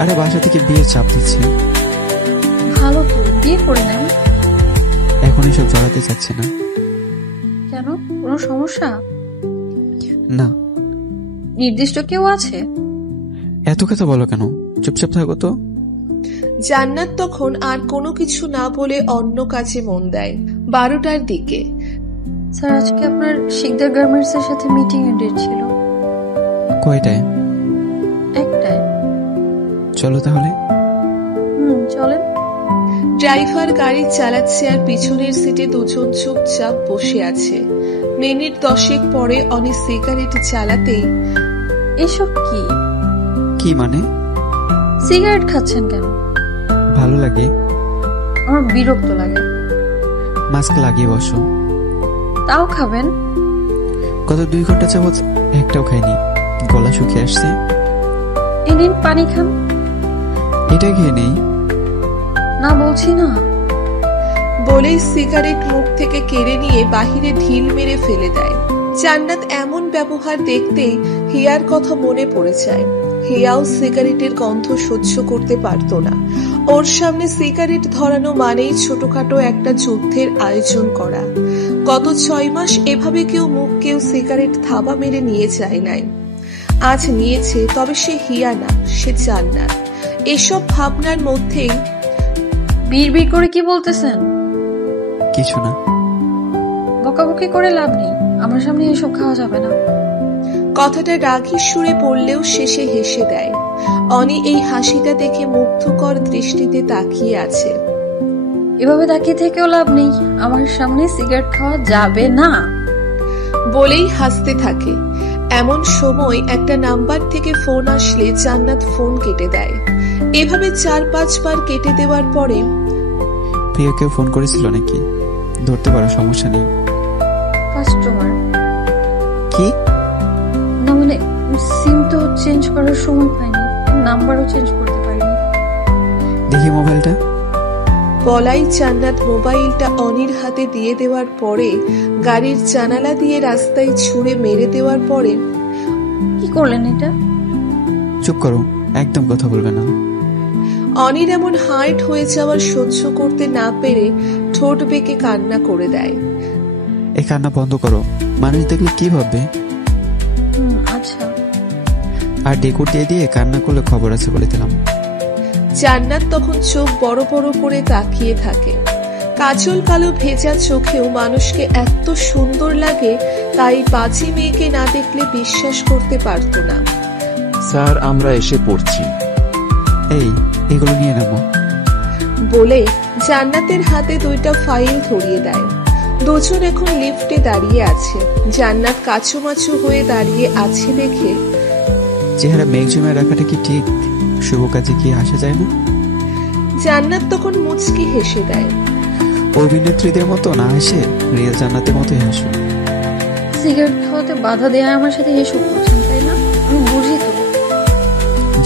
আরে বাসা থেকে বিয়ের চাপ দিচ্ছে। ভালো তো, বিয়ে করে নেন। এখন এসব জড়াতে চাচ্ছে না। কেন, কোনো সমস্যা? না। নির্দিষ্ট কেউ আছে? এত কথা বলো কেন, চুপচাপ থাকো তো। জান্নাত তখন আর কোনো কিছু না বলে অন্য কাজে মন দেয়। 12টার দিকে। স্যার, আজকে আপনার শিকদার গার্মেন্টস এর সাথে মিটিং এর ডেট ছিল। কয়টায়? 1টায়। চলো তাহলে। চলেন। ড্রাইভার গাড়ি চালাচ্ছে আর পিছনের সিটে দুজন চুপচাপ বসে আছে। মিনিট 10 পরে অনি সিগারেট চালাতেই। এসব কি? কি মানে? সিগারেট খাচ্ছেন কেন? ভালো লাগে। আমার বিরক্ত লাগে। মাস্ক লাগিয়ে বসো। তাও খাবেন? গত 2 ঘন্টা যাবত একটাও খাইনি, গলা শুকিয়ে আসছে। এই নিন পানি খান। এটা খেয়ে নেই। না বলছি না। বলেই সিগারেট মুখ থেকে কেড়ে নিয়ে বাহিরে ঢিল মেরে ফেলে দেয়। জান্নাত এমন ব্যবহার দেখতেই হিয়ার কথা মনে পড়ে যায়। হিয়াও সিগারেটের গন্ধ সহ্য করতে পারত না। ওর সামনে সিগারেট ধরানো মানেই ছোটখাটো একটা যুদ্ধের আয়োজন করা। গত 6 মাস এভাবে কেউ সিগারেট থাবা মেরে নিয়ে যায় নাই। আজ নিয়েছে, তবে সে হিয়া না, সে জান্নাত। এসব ভাবনার মধ্যেই বিড়বিড় করে কি বলতেছেন? কিছু না। বকাবকি করে লাভ নেই, আমার সামনে এসব খাওয়া যাবে না। কথাটা রাগী সুরে বললেও শেষে হেসে দেয়। অনি এই হাসিটা দেখে মুগ্ধকর দৃষ্টিতে তাকিয়ে আছে। এভাবে তাকিয়ে থেকেও লাভ নেই, আমার সামনে সিগারেট খাওয়া যাবে না বলেই হাসতে থাকে। এমন সময় একটা নাম্বার থেকে ফোন আসলে জান্নাত ফোন কেটে দেয়। এভাবে 4-5 বার কেটে দেওয়ার পরে, প্রিয় কেউ ফোন করেছিল নাকি? ধরতে পারো, সমস্যা নেই। কাস্টমার। কি? না মানে সিম তো চেঞ্জ করার সময় পাইনি, নাম্বারও চেঞ্জ করতে পারিনি। দেখি মোবাইলটা। বলাই জান্নাত মোবাইলটা অনির হাতে দিয়ে দেওয়ার পরে গাড়ির জানালা দিয়ে রাস্তায় ছুঁড়ে মেরে দেওয়ার পরে, কি করলেন এটা? চুপ করো, একদম কথা বলবে না। অনির এমন হার্ট হয়ে যাওয়ার সহ্য করতে না পেরে ঠোঁট বেঁকে কান্না করে দেয়। এই কান্না বন্ধ করো, মানুষ দেখলে কি ভাববে? আচ্ছা। আর ডেকোর দিয়ে কান্না করলে খবর আছে বলে দিলাম। জান্নাত তখন চোখ বড় বড় করে তাকিয়ে থাকে। কাজল কালো ভেজা চোখেও মানুষকে এত সুন্দর লাগে, তাই বাজি মেয়েকে না দেখলে বিশ্বাস করতে পারতো না। স্যার, আমরা এসে পড়ছি। এই, এগুলো নিয়ে নেব বলে জান্নাতের হাতে 2টা ফাইল ধরিয়ে দেয়। দুজন এখন লিফটে দাঁড়িয়ে আছে। জান্নাত কাচুমাচু হয়ে দাঁড়িয়ে আছে দেখে, চেহারা মেঘ জমে রাখাটা কি ঠিক? শুভ কাজে কি আসা যায় না? জান্নাত তখন মুচকি হেসে দেয়। অভিনেত্রীদের মতো না হেসে রিয়েল জান্নাতের মতোই হাসো। সিগারেট খাওয়াতে বাধা দেয়া আমার সাথে এসব করছেন তাই না? আমি বুঝি তো।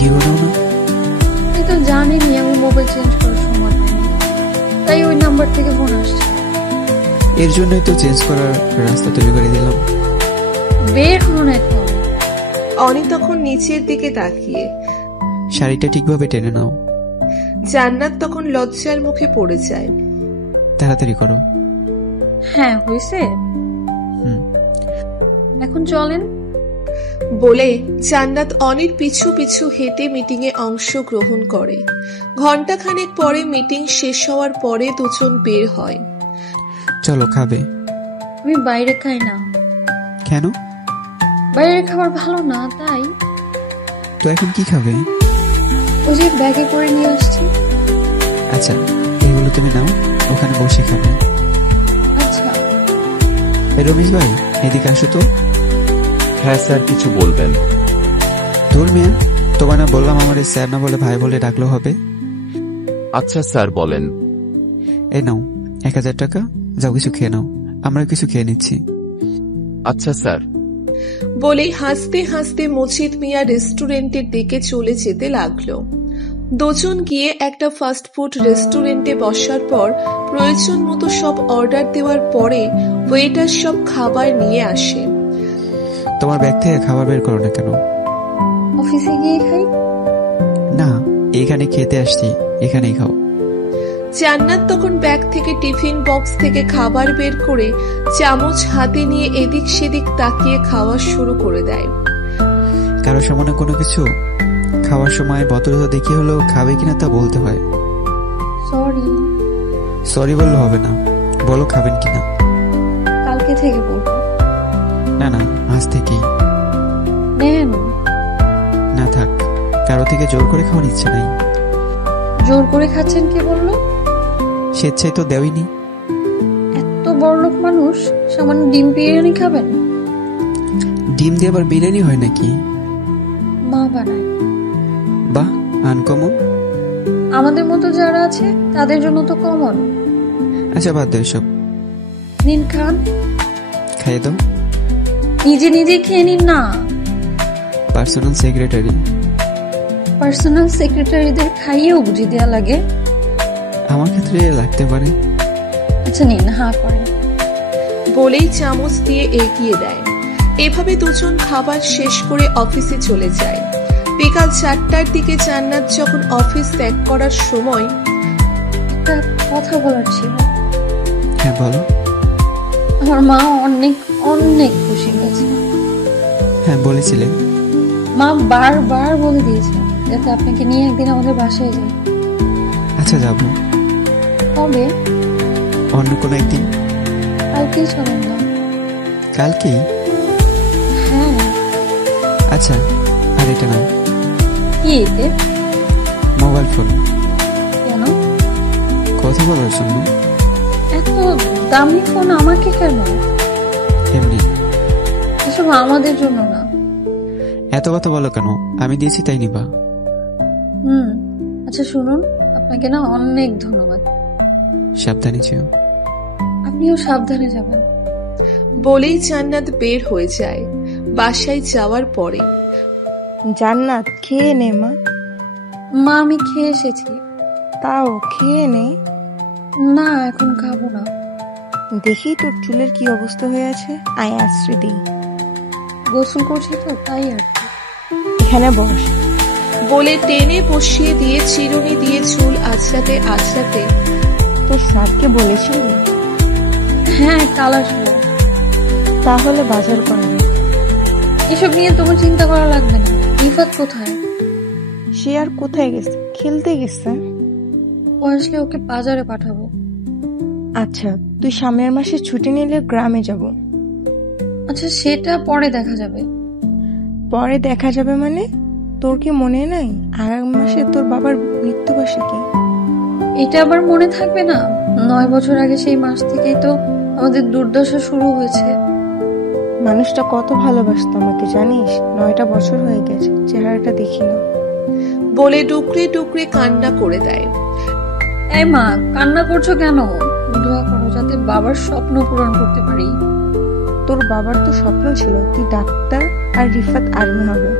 জীবনেও না। আপনি তো জানেনই আমি মোবাইল চেঞ্জ করার সময় পাইনি, তাই ওই নাম্বার থেকে ফোন আসছে। এর জন্যই তো চেঞ্জ করার রাস্তা তৈরি করে দিলাম। বের হন এখন। অনি তখন নিচের দিকে তাকিয়ে। শাড়িটা ঠিকভাবে টেনে নাও। জান্নাত তখন লজ্জার মুখে পড়ে যায়। তাড়াতাড়ি করো। হ্যাঁ হয়েছে, এখন চলেন। বলে জান্নাত অনির পিছু পিছু হেঁটে মিটিং এ অংশগ্রহণ করে। ঘন্টাখানেক পরে মিটিং শেষ হওয়ার পরে দুজন বের হয়। চলো খাবে। আমি বাইরে খাই না। কেন? বাইরের খাবার ভালো না, তাই। তো এখন কি খাবে? ওই যে ব্যাগে করে নিয়ে আসছি। আচ্ছা এগুলো তুমি নাও, ওখানে বসে খাবে। আচ্ছা। রমেশ ভাই এদিকে আসো তো। হ্যাঁ স্যার, কিছু বলবেন? ধুর মিয়া, তোমার না বললাম আমার স্যার না বলে ভাই বলে ডাকলো হবে। আচ্ছা স্যার বলেন। এই নাও 1000 টাকা, যাও কিছু খেয়ে নাও, আমরা কিছু খেয়ে নিচ্ছি। আচ্ছা স্যার। বলেই হাসতে হাসতে মজিদ মিয়া রেস্টুরেন্টের দিকে চলে যেতে লাগলো। দুজন গিয়ে একটা ফাস্টফুড রেস্টুরেন্টে বসার পর প্রয়োজন মতো সব অর্ডার দেওয়ার পরে ওয়েটার সব খাবার নিয়ে আসে। তোমার ব্যাগ থেকে খাবার বের করো না কেন? অফিসে গিয়ে খাই। না, এখানে খেতে আসছি, এখানেই খাও। জান্নাত তখন ব্যাগ থেকে টিফিন বক্স থেকে খাবার বের করে চামচ হাতে নিয়ে এদিক সেদিক তাকিয়ে খাওয়া শুরু করে দেয়। কারো সামনে কোনো কিছু খাওয়ার সময় বদলতা দেখি হলেও খাবে কিনা তা বলতে হয়। সরি। সরি বললে হবে না, বলো খাবেন কিনা। কালকে থেকে বলবো। না না, আজ থেকেই। নেন। না থাক, কারো থেকে জোর করে খাওয়ার ইচ্ছে নাই। জোর করে খাচ্ছেন কে বললো? স্বেচ্ছায় তো দেওইনি। এত বড়লোক মানুষ সামান্য ডিম বিরিয়ানি খাবেন? ডিম দিয়ে আবার বিরিয়ানি হয় নাকি? মা বানায়। বাহ, আনকমন। আমাদের মতো যারা আছে তাদের জন্য তো কমন। আচ্ছা বাদ দাও সব। নিন খান। খাইয়ে দাও। নিজে নিজে খেয়ে নিন না। Personal secretary. পার্সোনাল সেক্রেটারিদের খাইয়েও বুঝি দেয়া লাগে? আমার ক্ষেত্রে লাগতে পারে। আচ্ছা নিন, হা করেন। বলেই চামচ দিয়ে এগিয়ে দেয়। এভাবে দুজন খাবার শেষ করে অফিসে চলে যায়। বিকাল 4টার দিকে জান্নাত যখন অফিস ত্যাগ করার সময় একটা কথা বলার ছিল। হ্যাঁ বলো। আমার মা অনেক অনেক খুশি হয়েছে। হ্যাঁ বলেছিলে। মা বারবার বলে দিয়েছে যাতে আপনাকে নিয়ে একদিন আমাদের বাসায় যাই। আচ্ছা যাবো। কবে? অন্য কোনো একদিন। কালকেই চলেন না। কালকেই? হ্যাঁ। আচ্ছা, আর এটা নাও। কি এতে? Mobile phone. কেন? কথা বলার জন্য। এত দামি ফোন আমাকে কেন? এমনি। এসব আমাদের জন্য না। এত কথা বলো কেন? আমি দিয়েছি তাই নিবা। আচ্ছা শুনুন, আপনাকে না অনেক ধন্যবাদ। সাবধানে যেও। আপনিও সাবধানে যাবেন। বলেই জান্নাত বের হয়ে যায়। বাসায় যাওয়ার পরে জান্নাত খেয়ে নে মা। মা আমি খেয়ে এসেছি। তাও খেয়ে নে। না এখন খাবো না। দেখি তোর চুলের কি অবস্থা হয়ে আছে, আয় আশ্রে দিই। গোসল করছি তো তাই আর কি। এখানে বস। বলে টেনে বসিয়ে দিয়ে চিরুনি দিয়ে চুল আঁচড়াতে আঁচড়াতে তোর স্যারকে বলেছিলি? হ্যাঁ কাল আসবো। তাহলে বাজার করেন। এসব নিয়ে তোমার চিন্তা করা লাগবে না। রিফাত কোথায়? সে আর কোথায় গেছে? খেলতে গেছে। ও আসলে ওকে বাজারে পাঠাবো। আচ্ছা তুই সামনের মাসে ছুটি নিলে গ্রামে যাব। আচ্ছা সেটা পরে দেখা যাবে। পরে দেখা যাবে মানে? তোর কি মনে নাই আগামী মাসে তোর বাবার মৃত্যুবার্ষিকী? এটা আবার মনে থাকবে না? 9 বছর আগে সেই মাস থেকেই তো আমাদের দুর্দশা শুরু হয়েছে। মানুষটা কত ভালোবাসতো আমাকে জানিস? 9টা বছর হয়ে গেছে, চেহারাটা দেখি না। বলে ডুকরে ডুকরে কান্না করে দেয়। এই মা কান্না করছো কেন? দোয়া করো যাতে বাবার স্বপ্ন পূরণ করতে পারি। তোর বাবার তো স্বপ্ন ছিল তুই ডাক্তার আর রিফাত আর্মি হবে।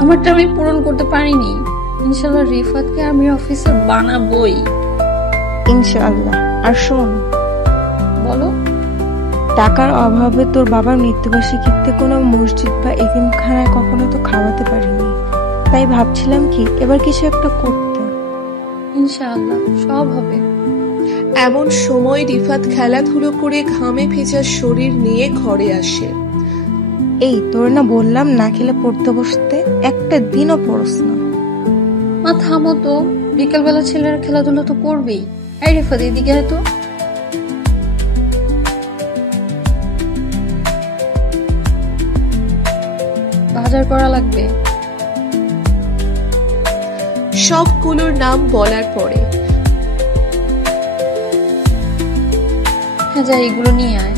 আমারটা আমি পূরণ করতে পারিনি। ইনশাল্লাহ রিফাতকে আমি অফিসার বানাবই। ইনশাআল্লাহ। আর শোন, বলো। টাকার অভাবে তোর বাবার মৃত্যুবার্ষিকীতে কোনো মসজিদ বা এতিমখানায় কখনো তো খাওয়াতে পারিনি, তাই ভাবছিলাম কি এবার কিছু একটা করতে। ইনশাআল্লাহ সব হবে। এমন সময় রিফাত খেলাধুলো করে ঘামে ভেজা শরীর নিয়ে ঘরে আসে। এই তোর না বললাম না খেলে পড়তে বসতে, একটা দিনও পড়স না। মা থামো তো, বিকালবেলা ছেলেরা খেলাধুলো তো করবেই। এই রিফাত এদিকে আয় তো। বাজার করা লাগবে। সবগুলোর নাম বলার পরে হ্যাঁ যা, এগুলো নিয়ে আয়।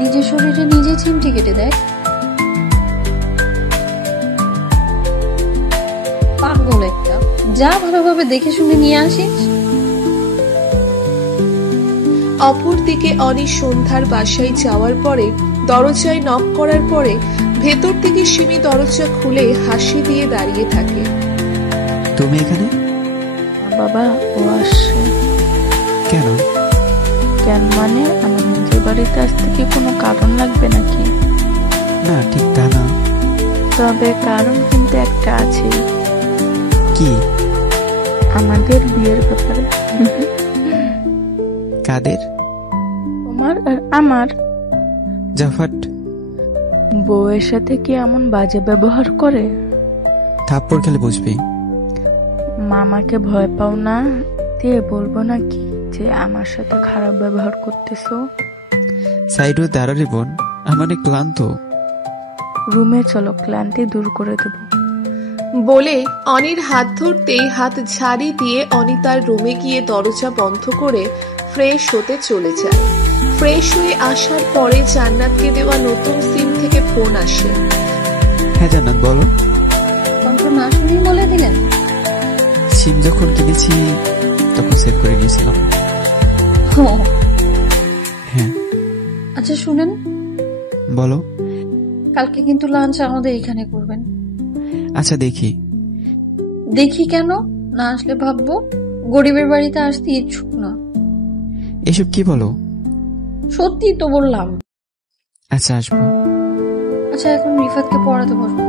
নিজের শরীরে নিজে চিমটি কেটে দেখ। পাগল একটা, যা ভালোভাবে দেখে শুনে নিয়ে আসিস। অপরদিকে অনি সন্ধ্যার বাসায় যাওয়ার পরে দরজায় নক করার পরে ভেতর থেকে সিমি দরজা খুলে হাসি দিয়ে দাঁড়িয়ে থাকে। তুমি এখানে? বাবা, ও আসছে। কেন? কেন মানে, আমার নিজের বাড়িতে আসতে কি কোনো কারণ লাগবে নাকি? না, ঠিক তা না। তবে কারণ কিন্তু একটা আছে। কি? আমাদের বিয়ের ব্যাপারে। কাদের? তোমার আর আমার। জাফাট বউয়ের সাথে কি এমন বাজে ব্যবহার করে? থাপ্পড় খেলে বুঝবি। মামাকে ভয় পাও না? দিয়ে বলবো নাকি যে আমার সাথে খারাপ ব্যবহার করতেছো? সাইড হয়ে দাঁড়ালে বোন, আমি অনেক ক্লান্ত। রুমে চলো, ক্লান্তি দূর করে দেব। বলে অনির হাত ধরতেই হাত ঝাড়ি দিয়ে অনি তার রুমে গিয়ে দরজা বন্ধ করে ফ্রেশ হতে চলে যায়। ফ্রেশ হয়ে আসার পরে জান্নাতকে দেওয়া নতুন সিম থেকে ফোন আসে। হ্যাঁ জান্নাত, বলো। কণ্ঠ না শুনেই বলে দিলেন? সিম যখন কিনেছি তখন সেভ করে নিয়েছিলাম। হ্যাঁ। আচ্ছা শুনেন, বলো। কালকে কিন্তু লাঞ্চ আমাদের এখানে করবেন। আচ্ছা দেখি। দেখি কেন? না আসলে ভাববো গরিবের বাড়িতে আসতে ইচ্ছুক না। এসব কি বলো? সত্যি তো বললাম। আচ্ছা আসবো। আচ্ছা এখন রিফাতকে পড়াতে বসবো,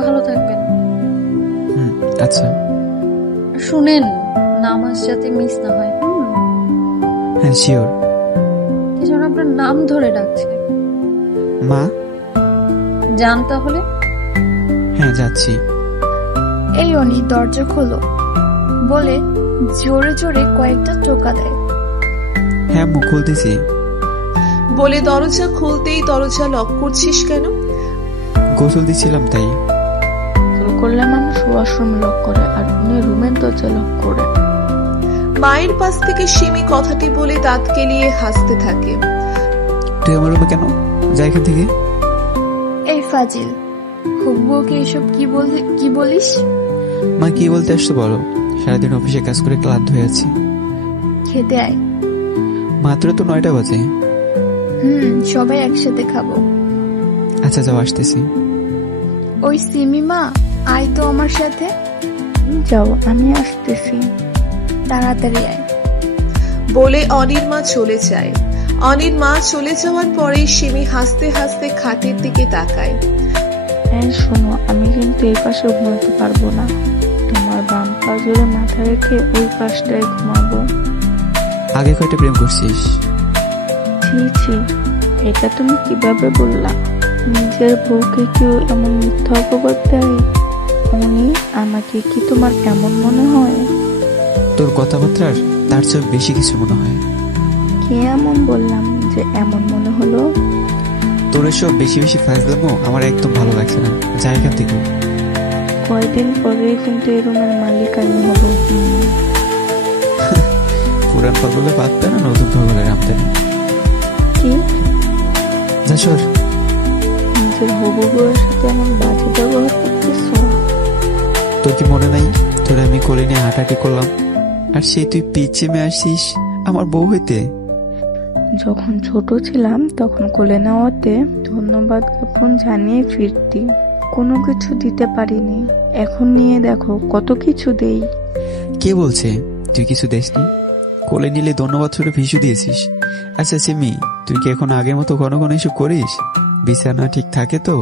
ভালো থাকবেন। আচ্ছা। শুনেন, নামাজ যাতে মিস না হয়। হ্যাঁ শিওর। কি যেন আপনার নাম ধরে ডাকছে। মা। যান তাহলে। হ্যাঁ যাচ্ছি। এই অনি, দরজা খোলো বলে জোরে জোরে কয়েকটা টোকা দেয়। হ্যাঁ মুখ খুলতেছি। বলে দরজা খুলতেই দরজা লক করছিস কেন? গোসল দিচ্ছিলাম তাই। গোসল করলে মানুষ ওয়াশরুম লক করে, আর উনি রুমের দরজা লক করে। মায়ের পাশ থেকে সিমি কথাটি বলে দাঁত কেলিয়ে হাসতে থাকে। তুই আমার রুমে কেন? যা এখান থেকে। এই ফাজিল, হুব্বুকে এসব কি বলিস? মা কি বলতে আসছো বলো। সারাদিন অফিসে কাজ করে ক্লান্ত হয়ে আছি। খেতে আয়। মাত্র তো 9টা বাজে। সবাই একসাথে খাবো। আচ্ছা যাও, আসতেছি। ওই সিমিমা, আয় তো আমার সাথে। যাও, আমি আসতেছি, তাড়াতাড়ি আয়। বলে অনির মা চলে যায়। অনির মা চলে যাওয়ার পরেই সিমি হাসতে হাসতে খাটের দিকে তাকায়। হ্যাঁ শোনো, আমি কিন্তু এই পাশে ঘুমাতে পারবো না। তোমার বাম পা জোরে মাথা রেখে ওই পাশটায় ঘুমাবো। আগে কয়টা প্রেম করছিস? ছি, এটা তুমি কিভাবে বললা? নিজের বউকে কেউ এমন মিথ্যা অপবাদ দেয়? উনি আমাকে কি তোমার এমন মনে হয়? তোর কথাবার্তার তার চেয়ে বেশি কিছু মনে হয়। কে এমন বললাম যে এমন মনে হলো? তোর এসব বেশি বেশি ফাজলামো আমার একদম ভালো লাগছে না। যা এখান থেকে। কয়দিন পরেই কিন্তু এই রুমের মালিক আমি হব। পুরান পাগলে পাতবে না, নতুন পাগলের আমদানি। কি? যা সর। নিজের হবু বউয়ের সাথে এমন বাজে ব্যবহার করতেছো? তোর কি মনে নাই তোরা আমি কোলে নিয়ে হাঁটাহাঁটি করলাম, আর সেই তুই পিছে মে আসিস আমার বউ হইতে? যখন ছোট ছিলাম তখন কোলে নেওয়াতে ধন্যবাদ জ্ঞাপন জানিয়ে ফিরতি। কোনো কিছু দিতে পারিনি, এখন নিয়ে দেখো কত কিছু দেই। কে বলছে তুই কিছু দেসনি? কোলে নিলে ধন্যবাদ ছুটে ভিসু দিয়েছিস। আচ্ছা সিমি, তুই কি এখন আগের মতো ঘন ঘন এসব করিস? বিছানা ঠিক থাকে তো?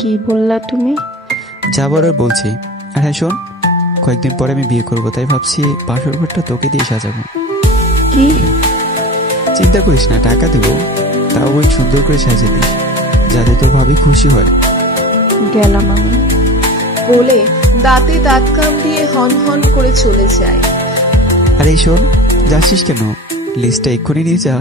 কি বললা তুমি? যা বলার বলছি। আর হ্যাঁ শোন, কয়েকদিন পরে আমি বিয়ে করবো, তাই ভাবছি বাসর ঘরটা তোকে দিয়ে সাজাবো। কি? চিন্তা করিস না, টাকা দেবো, তাও ওই সুন্দর করে সাজিয়ে দিস, যাতে তোর ভাবি খুশি হয়। গেলাম আমি বলে দাঁতে দাঁত কামড়িয়ে হন হন করে চলে যায়। আর এই শোন, যাচ্ছিস কেন? লিস্টটা এক্ষুনি নিয়ে যা।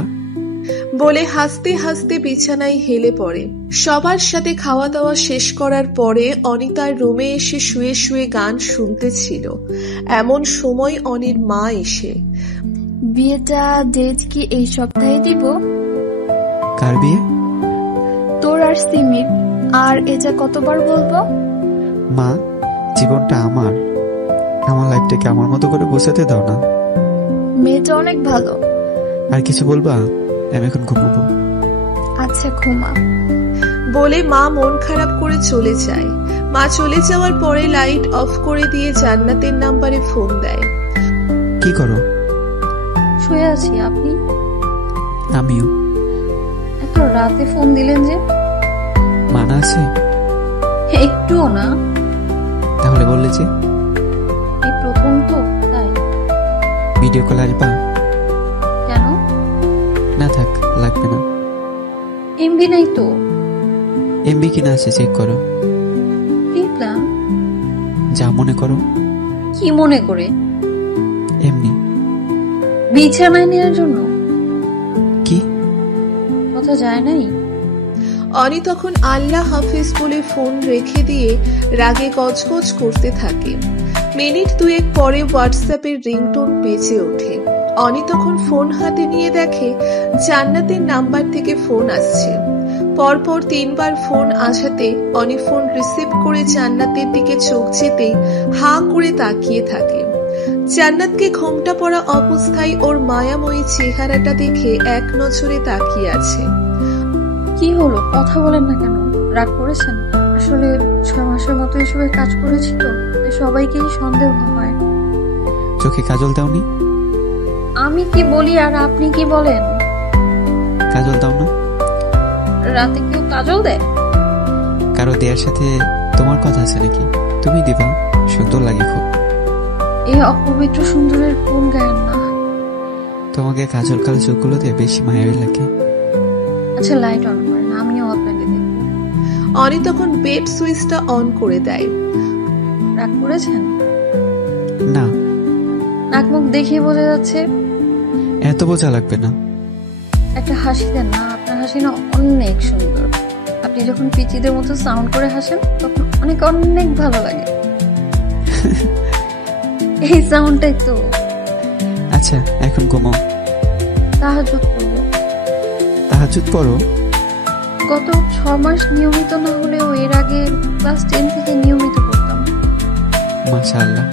বলে হাসতে হাসতে বিছানায় হেলে পড়ে। সবার সাথে খাওয়া দাওয়া শেষ করার পরে অনিতার রুমে এসে শুয়ে শুয়ে গান শুনতেছিল। এমন সময় অনির মা এসে, বিয়েটা ডেট কি এই সপ্তাহে দিব? কার বিয়ে? তোর আর সিমির। আর এটা কতবার বলবো? মা, জীবনটা আমার লাইফটাকে আমার মতো করে বোঝাতে দাও না। মেয়েটা অনেক ভালো। আর কিছু বলবা? আমি এখন ঘুমাবো। আচ্ছা ঘুমা। বলে মা মন খারাপ করে চলে যায়। মা চলে যাওয়ার পরে লাইট অফ করে দিয়ে জান্নাতের নাম্বারে ফোন দেয়। কি করো? শুয়ে আছি। আপনি? আমিও। এত রাতে ফোন দিলেন যে? মানা আছে? একটুও না। তাহলে বললে যে? এই প্রথম তো, তাই। ভিডিও কল আসবা? কেন? না থাক, লাগবে না। এমবি নাই তো। এমবি কিনা আছে, চেক করো। কি প্ল্যান? যা মনে করো। কি মনে করে? এমনি। বিছানায় নেওয়ার জন্য? কি কথা যায় নাই? অনি তখন আল্লাহ হাফিজ বলে ফোন রেখে দিয়ে রাগে গজগজ করতে থাকে। মিনিট দুয়েক পরে হোয়াটসঅ্যাপের রিংটোন বেজে ওঠে। অনি তখন ফোন হাতে নিয়ে দেখে জান্নাতের নাম্বার থেকে ফোন আসছে। পরপর 3 বার ফোন আসাতে অনি ফোন রিসিভ করে জান্নাতের দিকে চোখ যেতেই হা করে তাকিয়ে থাকে। জান্নাতকে ঘোমটা পড়া অবস্থায় ওর মায়াময়ী চেহারাটা দেখে এক নজরে তাকিয়ে আছে। কি হলো, কথা বলেন না কেন? রাগ করেছেন? আসলে 6 মাসের মতো এসবের কাজ করেছি তো, তাই সবাইকেই সন্দেহ হয়। চোখে কাজল দাওনি? আমি কি বলি আর আপনি কি বলেন? কাজল দাও না? রাতে কেউ কাজল দেয়? কারো দেয়ার সাথে তোমার কথা আছে নাকি? তুমি দিবা, সুন্দর লাগে খুব। এই অপবিত্র সুন্দরের কোন গায়ের না? তোমাকে কাজল কাল চোখগুলোতে বেশি মায়াবী লাগে। আচ্ছা লাইট অন করেন, আমিও আপনাকে দেখবো। অনি তখন বেড সুইচটা অন করে দেয়। রাগ করেছেন? না। নাক মুখ দেখে বোঝা যাচ্ছে। এত বোঝা লাগবে না। একটা হাসি দেন না, আপনার হাসি না অনেক সুন্দর। আপনি যখন পিচিদের মতো সাউন্ড করে হাসেন তখন অনেক অনেক ভালো লাগে। এই সাউন্ডটাই তো। আচ্ছা এখন ঘুমাও। তাহাজ্জুদ পড়বো। তাহাজ্জুদ পড়ো? গত 6 মাস নিয়মিত না হলেও এর আগে ক্লাস 10 থেকে নিয়মিত পড়তাম। মাশাআল্লাহ।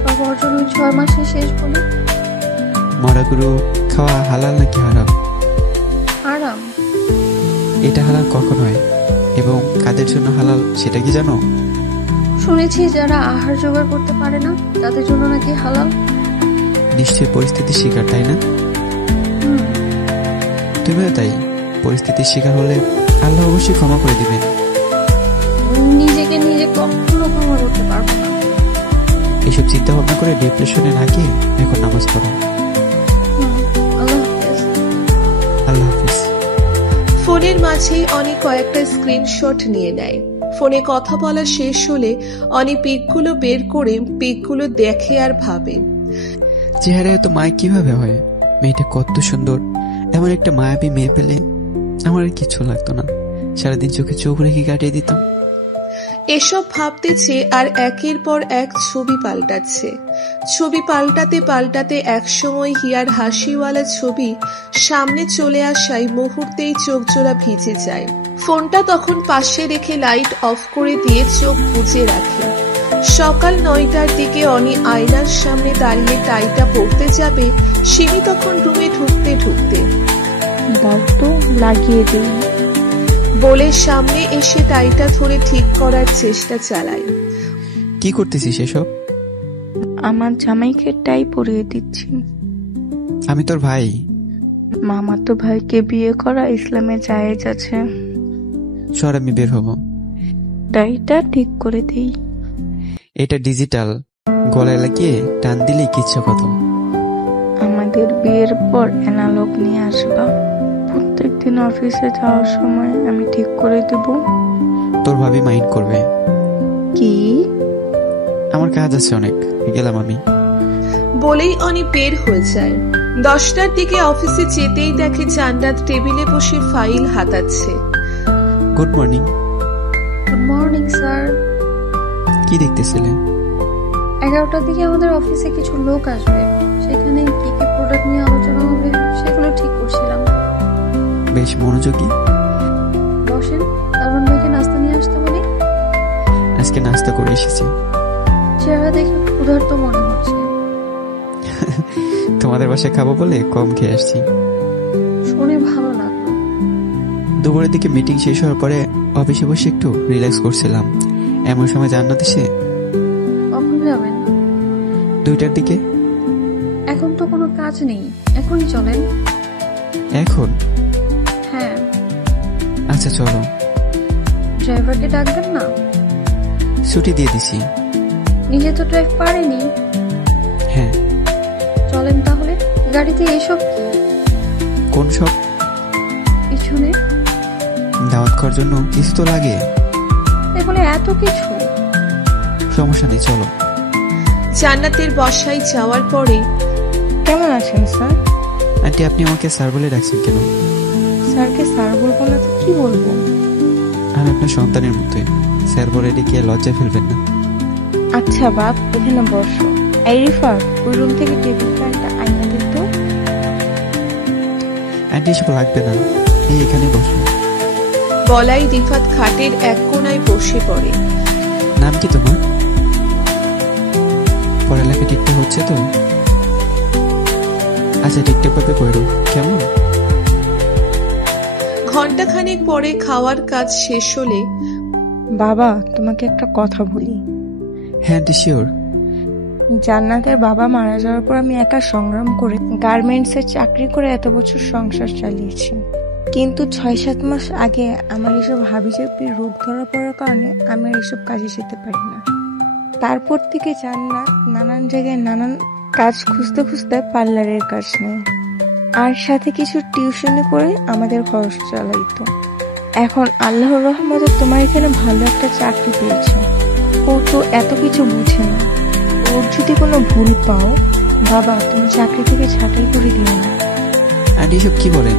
সব অর্জন ওই 6 মাসে শেষ বলে। মরাগুলো খাওয়া হালাল নাকি হারাম? হারাম। এটা হালাল কখন হয় এবং কাদের জন্য হালাল সেটা কি জানো? শুনেছি যারা আহার জোগাড় করতে পারে না তাদের জন্য নাকি হালাল। নিশ্চয়ই পরিস্থিতির শিকার, তাই না? তুমিও তাই। পরিস্থিতির শিকার হলে আল্লাহ অবশ্যই ক্ষমা করে দিবেন। নিজেকে নিজে কখনো ক্ষমা করতে পারবো না। এসব চিন্তা ভাবনা করে ডিপ্রেশনে না গিয়ে এখন নামাজ পড়ো। আল্লাহ হাফেজ। ফোনের মাঝেই অনি কয়েকটা স্ক্রিনশট নিয়ে নেয়। ফোনে কথা বলা শেষ হলে অনি পিকগুলো বের করে পিকগুলো দেখে আর ভাবে, চেহারা এত মায়া কিভাবে হয়? মেয়েটা কত সুন্দর। এমন একটা মায়াবী মেয়ে পেলে আমার আর কিছু লাগতো না, সারাদিন চোখে চোখ রেখে কাটিয়ে দিতাম। এসব ভাবতেছে আর একের পর এক ছবি পাল্টাচ্ছে। ছবি পাল্টাতে পাল্টাতে একসময় হিয়ার হাসিওয়ালা ছবি সামনে চলে আসায় মুহূর্তেই চোখ জোড়া ভিজে যায়। ফোনটা তখন পাশে রেখে লাইট অফ করে দিয়ে চোখ বুজে রাখে। সকাল 9টার দিকে অনি আয়নার সামনে দাঁড়িয়ে টাইটা পরতে যাবে সিমি তখন রুমে ঢুকতে ঢুকতে দাও তো, লাগিয়ে দিই। বলে সামনে এসে টাইটা ধরে ঠিক করার চেষ্টা চালায়। কি করতেছিস এসব? আমার জামাইকে টাই পরিয়ে দিচ্ছি। আমি তোর ভাই। মামাতো ভাইকে বিয়ে করা ইসলামে জায়েজ আছে। সর, আমি বের হব। টাইটা ঠিক করে দিই। এটা ডিজিটাল, গলায় লাগিয়ে টান দিলেই কিচ্ছু কত। আমাদের বিয়ের পর অ্যানালগ নিয়ে আসবা। প্রত্যেকদিন অফিসে যাওয়ার সময় আমি ঠিক করে দেব। তোর ভাবি মাইন্ড করবে। কি? আমার কাজ আছে অনেক, গেলাম আমি। বলেই অনি বের হয়ে যায়। 10টার দিকে অফিসে যেতেই দেখে জান্নাত টেবিলে বসে ফাইল হাতাচ্ছে। Good morning. Good morning sir. কি দেখতেছিলে? 11টার দিকে আমাদের অফিসে কিছু লোক আসবে, সেখানে কি কি প্রোডাক্ট নিয়ে আলোচনা হবে সেগুলো ঠিক করছিলাম। বেশ মনোযোগী। বসেন, সালমান ভাইকে নাস্তা নিয়ে আসতে বলি। আজকে নাস্তা করে এসেছি। চেহারা দেখে ক্ষুধার্ত মনে হচ্ছে। তোমাদের বাসায় খাবো বলে কম খেয়ে আসছি। শুনে ভালো লাগলো। দুপুরের দিকে মিটিং শেষ হওয়ার পরে অফিসে বসে একটু রিল্যাক্স করছিলাম, এমন সময় জান্নাত এসে। কখন যাবেন? 2টার দিকে। এখন তো কোনো কাজ নেই, এখনই চলেন। এখন? হ্যাঁ। আচ্ছা চলো। ড্রাইভারকে ডাকবেন না? ছুটি দিয়ে দিছি। নিজে তো ড্রাইভ পারেনি। হ্যাঁ। চলেন তাহলে। গাড়িতে এসব কি? কোন সব? পিছনে। দাওয়াত খাওয়ার জন্য কিছু তো লাগে। বলে এত কিছু? সমস্যা নেই, চলো। জান্নাতের বাসায় যাওয়ার পরে। কেমন আছেন স্যার? আন্টি, আপনি আমাকে স্যার বলে ডাকছেন কেন? স্যারকে স্যার বলবো না তো কি বলবো? আমি আপনার সন্তানের মতোই, স্যার বলে ডেকে লজ্জা ফেলবেন না। আচ্ছা বাপ, এখানে বসো। এই রিফার, ওই রুম থেকে টেবিল ফ্যানটা আইনা দিত। আন্টি, এসব লাগবে না, এই এখানে বসো। বলাই রিফাত খাটের এক কোনায় বসে পড়ে। নাম কি তোমার? পড়ালেখা ঠিকঠাক হচ্ছে তো? আচ্ছা, ঠিকঠাক ভাবে করো, কেমন? ঘন্টাখানেক পরে খাওয়ার কাজ শেষ হলে। বাবা, তোমাকে একটা কথা বলি। হ্যাঁ আন্টি, শিওর। জান্নাতের বাবা মারা যাওয়ার পর আমি একা সংগ্রাম করে গার্মেন্টস এর চাকরি করে এত বছর সংসার চালিয়েছি, কিন্তু 6-7 মাস আগে আমার এসব হাবিজাবির রোগ ধরা পড়ার কারণে আমি আর এসব কাজে যেতে পারি না। তারপর থেকে জান্নাত নানান জায়গায় নানান কাজ খুঁজতে খুঁজতে পার্লারের কাজ নেয়, আর সাথে কিছু টিউশনি করে আমাদের খরচ চালাইতো। এখন আল্লাহর রহমতে তোমার এখানে ভালো একটা চাকরি পেয়েছে। ও তো এত কিছু বুঝে না, ওর যদি কোনো ভুল পাও বাবা, তুমি চাকরি থেকে ছাঁটাই করে দিও না। আন্টি, এসব কি বলেন?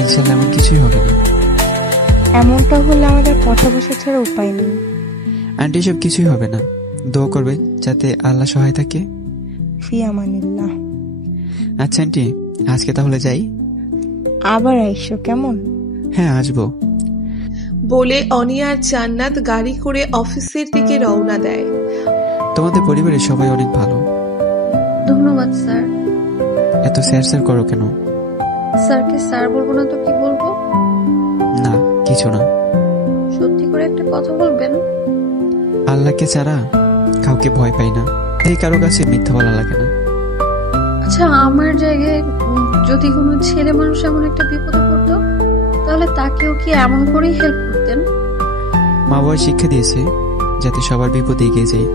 ইনশাল্লাহ এমন কিছুই হবে না। এমনটা হলে আমাদের কথা বসা ছাড়া উপায় নেই। আন্টি, এসব কিছুই হবে না, দোয়া করবে যাতে আল্লাহ সহায় থাকে। ফি আমানিল্লাহ। আচ্ছা আন্টি, আজকে তাহলে যাই। আবার আইসো কেমন? হ্যাঁ, আসবো। বলে অনি আর জান্নাত গাড়ি করে অফিসের দিকে রওনা দেয়। তোমাদের পরিবারের সবাই অনেক ভালো। ধন্যবাদ স্যার। এত স্যার স্যার করো কেন? স্যারকে স্যার বলবো না তো কি বলবো? না, কিছু না। সত্যি করে একটা কথা বলবেন? আল্লাহকে ছাড়া কাউকে ভয় পাই না, এই কারো কাছে মিথ্যা বলা লাগে না। আচ্ছা, আমার জায়গায় যদি কোনো ছেলে মানুষ এমন একটা বিপদে পড়তো, তাহলে তাকেও কি এমন করেই হেল্প করতেন? মা বাবা শিক্ষা দিয়েছে যাতে সবার বিপদে এগিয়ে যায়।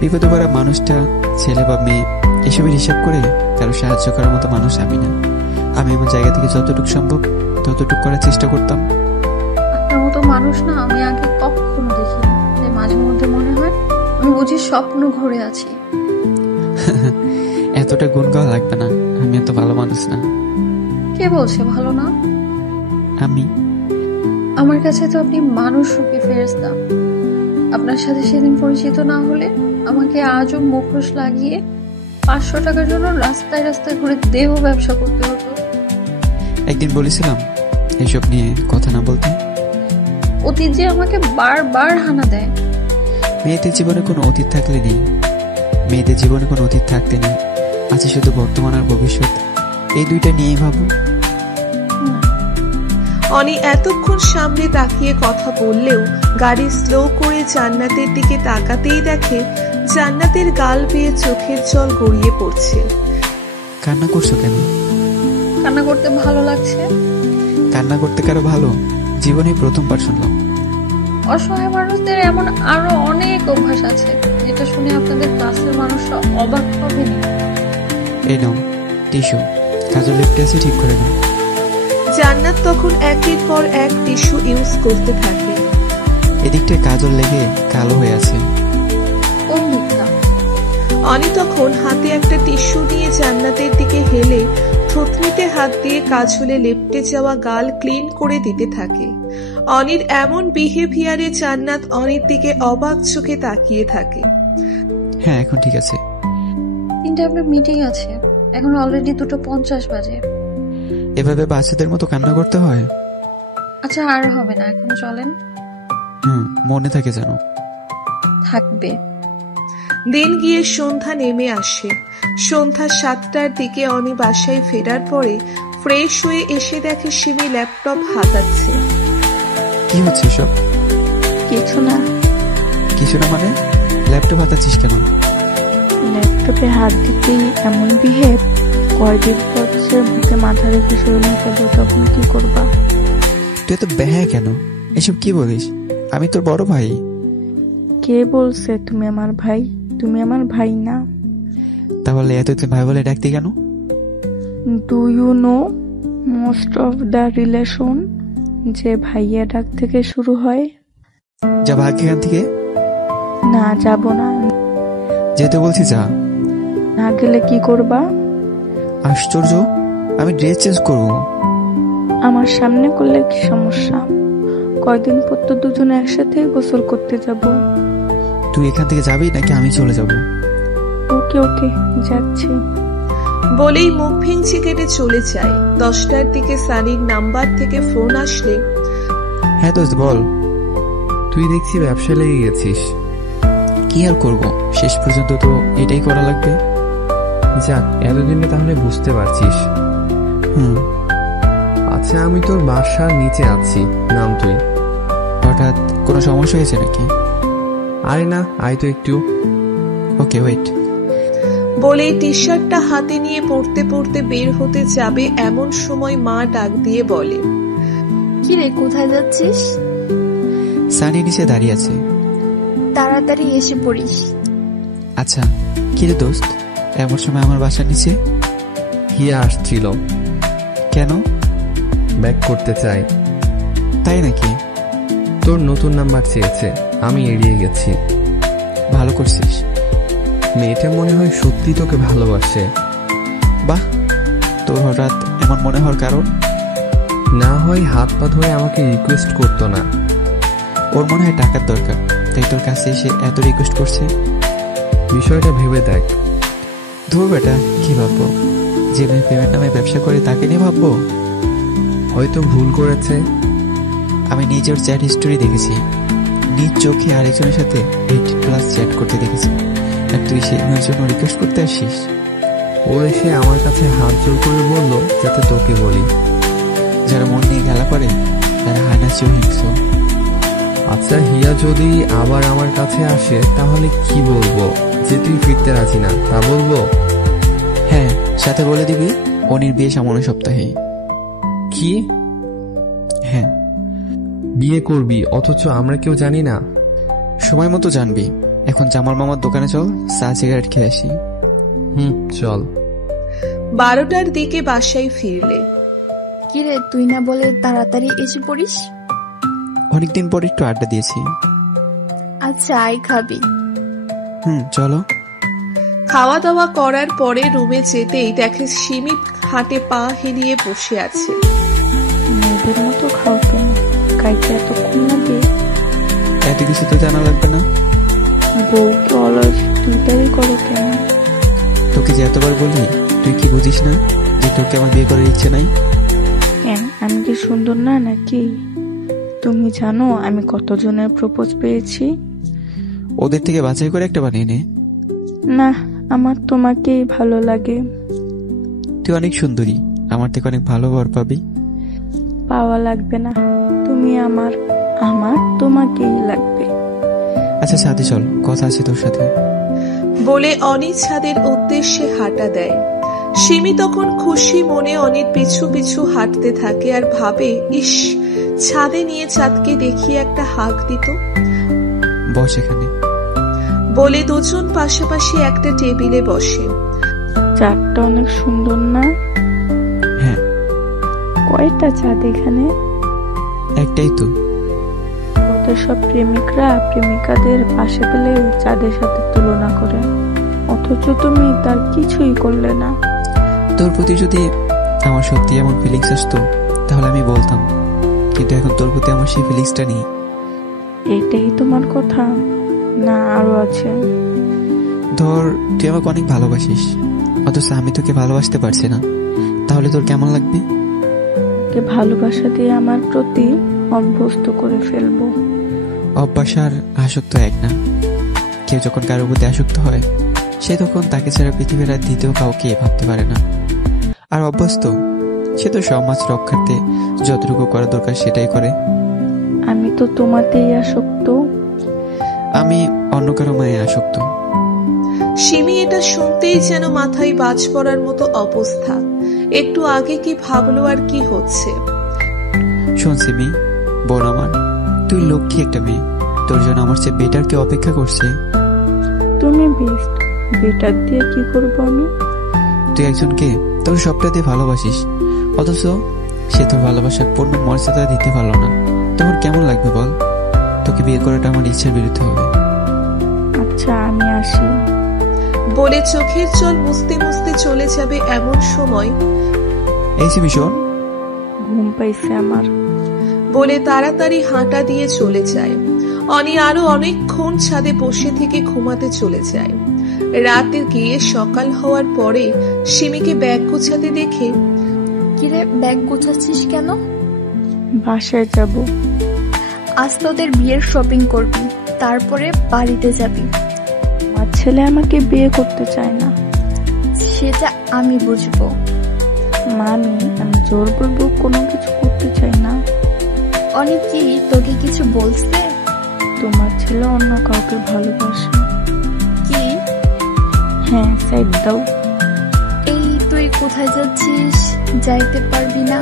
বিপদে পড়া মানুষটা ছেলে বা মেয়ে এসবের হিসাব করে কারো সাহায্য করার মতো মানুষ আমি না। আমি আমার জায়গা থেকে যতটুকু সম্ভব ততটুকু করার চেষ্টা করতাম। আপনার মতো মানুষ না আমি আগে কখনো দেখিনি, তাই মাঝে মধ্যে মনে হয় আমি বুঝি স্বপ্ন ঘুরে আছি। এতটা গুণ গাওয়া লাগবে না, আমি এত ভালো মানুষ না। কে বলছে ভালো না? আমি। আমার কাছে তো আপনি মানুষ রূপে ফেরেশতা। আপনার সাথে সেদিন পরিচিত না হলে আমাকে আজও মুখোশ লাগিয়ে 500 টাকার জন্য রাস্তায় রাস্তায় ঘুরে দেহ ব্যবসা করতে হতো। একদিন বলেছিলাম এসব নিয়ে কথা না বলতে। অতীত যে আমাকে বারবার হানা দেয়। মেয়েদের জীবনে কোনো অতীত থাকলে নেই, মেয়েদের জীবনে কোনো অতীত থাকতে নেই, আছে শুধু বর্তমান আর ভবিষ্যৎ। এই দুইটা নিয়েই ভাবো। অনি এতক্ষণ সামনে তাকিয়ে কথা বললেও গাড়ি স্লো করে জান্নাতের দিকে তাকাতেই দেখে জান্নাতের গাল বেয়ে চোখের জল গড়িয়ে পড়ছে। কান্না করছো কেন? কান্না করতে ভালো লাগছে। কান্না করতে কারো ভালো? জীবনে প্রথমবার শুনলাম। অসহায় মানুষদের এমন আরো অনেক অভ্যাস আছে, যেটা শুনে আপনাদের ক্লাসের মানুষরা অবাক হবে না। এই নাও টিস্যু, কাজল লেপটে আছে, ঠিক করে নাও। জান্নাত তখন একের পর এক টিস্যু ইউজ করতে থাকে। এদিকটা কাজল লেগে কালো হয়ে আছে। কোন দিকটা? অনি তখন হাতে একটা টিস্যু নিয়ে জান্নাতের দিকে হেলে থুতনিতে হাত দিয়ে কাজলে লেপটে যাওয়া গাল ক্লিন করে দিতে থাকে। অনির এমন বিহেভিয়ারে জান্নাত অনির দিকে অবাক চোখে তাকিয়ে থাকে। হ্যাঁ এখন ঠিক আছে। 3টা আপনার মিটিং আছে, এখন অলরেডি 2:50 বাজে। এভাবে বাচ্চাদের মতো কান্না করতে হয়? আচ্ছা আর হবে না, এখন চলেন। মনে থাকে যেন। থাকবে। দিন গিয়ে সন্ধ্যা নেমে আসে। সন্ধ্যা 7টার দিকে অনি বাসায় ফেরার পরে ফ্রেশ হয়ে এসে দেখে সিমি ল্যাপটপ হাতাচ্ছে। কি হচ্ছে সব? কিছু না। কিছু না মানে? ল্যাপটপ হাতাচ্ছিস কেন? ল্যাপটপে হাত দিতেই এমন বিহেভ, কয়দিন পর সে বুকে মাথা রেখে শরীরে যাবো, তখন কি করবা? তুই তো বেহায়া কেন? এসব কি বলিস? আমি তোর বড় ভাই। কে বলছে তুমি আমার ভাই? তুমি আমার ভাই না। তাহলে এতদিন ভাই বলে ডাকতি কেন? Do you know most of the relation যে ভাইয়া ডাক থেকে শুরু হয়? যা ভাগ এখান থেকে। না যাব না। যেতে বলছি যা। না গেলে কি করবা? আশ্চর্য, আমি ড্রেস চেঞ্জ করব। আমার সামনে করলে কি সমস্যা? কয়দিন পর তো দুজনে একসাথে গোসল করতে যাব। তুই এখান থেকে যাবি নাকি আমি চলে যাব? ওকে ওকে যাচ্ছি বলেই মুখ ভেঙচি কেটে চলে যায়। 10টার দিকে সানির নাম্বার থেকে ফোন আসলে, হ্যাঁ দোস্ত বল। তুই দেখছি ব্যবসা লেগে গেছিস। কি আর করব, শেষ পর্যন্ত তো এটাই করা লাগবে। যাক, এতদিনে তাহলে বুঝতে পারছিস। আচ্ছা, আমি তোর বাসার নিচে আছি, নাম তুই। হঠাৎ কোনো সমস্যা হয়েছে নাকি? আরে না, আয় তো একটু। Okay wait. বলেই টি শার্টটা হাতে নিয়ে পড়তে পড়তে বের হতে যাবে এমন সময় মা ডাক দিয়ে বলে, কি রে, কোথায় যাচ্ছিস? সানি নিচে দাঁড়িয়ে আছে। তাড়াতাড়ি এসে পড়িস। আচ্ছা, কি রে দোস্ত, এমন সময় আমার বাসার নিচে? হিয়া আসছিল। কেন? ব্যাক করতে চাই। তাই নাকি? তোর নতুন নাম্বার চেয়েছে, আমি এড়িয়ে গেছি। ভালো করছিস। মেয়েটা মনে হয় সত্যি তোকে ভালোবাসে। বাহ, তোর হঠাৎ এমন মনে হওয়ার কারণ? না হয় হাত পা ধরে আমাকে রিকোয়েস্ট করতো না। ওর মনে হয় টাকার দরকার, তাই তোর কাছে এসে এত রিকোয়েস্ট করছে। বিষয়টা ভেবে দেখ। ধুর বেটা, কি ভাববো? যে মেয়ে প্রেমের নামে ব্যবসা করে তাকে নিয়ে ভাববো? হয়তো ভুল করেছে। আমি নিজের চ্যাট হিস্টোরি দেখেছি, নিজ চোখে আরেকজনের সাথে 18+ চ্যাট করতে দেখেছি, আর তুই সেই মেয়ের জন্য রিকোয়েস্ট করতে আসিস? ও এসে আমার কাছে হাত জোর করে বললো যাতে তোকে বলি। যারা মন নিয়ে খেলা করে তারা হানাসি ও হিংস্র। আচ্ছা, হিয়া যদি আবার আমার কাছে আসে তাহলে কি বলবো? যে তুই ফিরতে রাজি না, তা বলবো? হ্যাঁ, সাথে বলে দিবি অনির বিয়ে সামনের সপ্তাহে। কি? হ্যাঁ, বিয়ে করবি অথচ আমরা কেউ জানি না? সময় মতো জানবি। এখন জামাল মামার দোকানে চল, চা সিগারেট খেয়ে আসি। চল। 12টার দিকে বাসায় ফিরলে, কি রে, তুই না বলে তাড়াতাড়ি এসে পড়িস? অনেকদিন পর একটু আড্ডা দিয়েছি। আচ্ছা, আয় খাবি। চলো। খাওয়া দাওয়া করার পরে রুমে যেতেই দেখে সিমি হাটে পা হেলিয়ে বসে আছে। মেয়েদের মতো খাও কেন? খাইতে এতক্ষণ লাগে? এত কিছু তো জানা লাগবে না। বউকে অলস তুইটাই করো কেন? তোকে যে এতবার বলি, তুই কি বুঝিস না যে তোকে আমার বিয়ে করার ইচ্ছে নাই? কেন, আমি কি সুন্দর না নাকি? তুমি জানো আমি কতজনের প্রপোজ পেয়েছি? ওদের থেকে বাছাই করে একটা বানিয়ে নে। না, আমার তোমাকেই ভালো লাগে। তুই অনেক সুন্দরী, আমার থেকে অনেক ভালো বর পাবি। পাওয়া লাগবে না, তুমি আমার, আমার তোমাকেই লাগবে। আচ্ছা ছাদে চল, কথা আছে তোর সাথে। বলে অনি ছাদের উদ্দেশ্যে হাঁটা দেয়। সিমি তখন খুশি মনে অনির পিছু পিছু হাঁটতে থাকে আর ভাবে, ইস, ছাদে নিয়ে চাঁদকে দেখিয়ে একটা হাঁক দিত। বস এখানে। বলে দুজন পাশাপাশি একটা টেবিলে বসে। চাঁদটা অনেক সুন্দর না? হ্যাঁ। কয়টা চাঁদ এখানে? একটাই তো। ওদের সব প্রেমিকরা প্রেমিকাদের পাশে পেলে চাঁদের সাথে তুলনা করে, অথচ তুমি তার কিছুই করলে না। তোর প্রতি যদি আমার সত্যি এমন ফিলিংস আসতো তাহলে আমি বলতাম, কিন্তু এখন তোর প্রতি আমার সেই ফিলিংসটা নেই। এটাই তোমার কথা? না আরো আছে? ধর তুই আমাকে অনেক ভালোবাসিস, অথচ আমি তোকে ভালোবাসতে পারছি না, তাহলে তোর কেমন লাগবে? ভালোবাসা দিয়ে আমার প্রতি অভ্যস্ত করে ফেলবো। অভ্যাস আর আসক্ত এক না। কেউ যখন কারোর প্রতি আসক্ত হয় সে তখন তাকে ছাড়া পৃথিবীর আর দ্বিতীয় কাউকে ভাবতে পারে না। আর অভ্যস্ত সে তো সমাজ রক্ষার্থে যতটুকু করা দরকার সেটাই করে। আমি তো তোমাতেই আসক্ত। আমি অন্য কারো মায়ে আসক্ত। সিমি এটা শুনতেই যেন মাথায় বাজ পড়ার মতো অবস্থা। একটু আগে কি ভাবলো আর কি হচ্ছে। শোন সিমি, বোন আমার, তুই লক্ষ্মী একটা মেয়ে, তোর জন্য আমার চেয়ে বেটার কে অপেক্ষা করছে। তুমি বেস্ট, বেটার দিয়ে কি করবো আমি? তুই একজনকে তোর সবটা দিয়ে ভালোবাসিস, অথচ সে তোর ভালোবাসার পূর্ণ মর্যাদা দিতে পারলো না। তখন কেমন লাগবে বল? তোকে বিয়ে করাটা আমার ইচ্ছার বিরুদ্ধে হবে। আচ্ছা আমি আসি। বলে চোখের জল মুছতে মুছতে চলে যাবে এমন সময়, এই সিমি শোন, ঘুম পাইছে আমার। বলে তাড়াতাড়ি হাঁটা দিয়ে চলে যায়। অনি আরো অনেকক্ষণ ছাদে বসে থেকে ঘুমাতে চলে যায়। রাতে গিয়ে সকাল হওয়ার পরে সিমিকে ব্যাগ গোছাতে দেখে, কিরে ব্যাগ গোছাচ্ছিস কেন? বাসায় যাব। আজ তোদের বিয়ের শপিং করবি, তারপরে বাড়িতে যাবি। আমার ছেলে আমাকে বিয়ে করতে চায় না। সেটা আমি বুঝবো। মামি, আমি জোর করবো কোনো কিছু করতে চাই না। অনেক কি তোকে কিছু বলছে? তোমার ছেলে অন্য কাউকে ভালোবাসে। কি? হ্যাঁ, সাইড দাও। এই তুই কোথায় যাচ্ছিস? যাইতে পারবি না?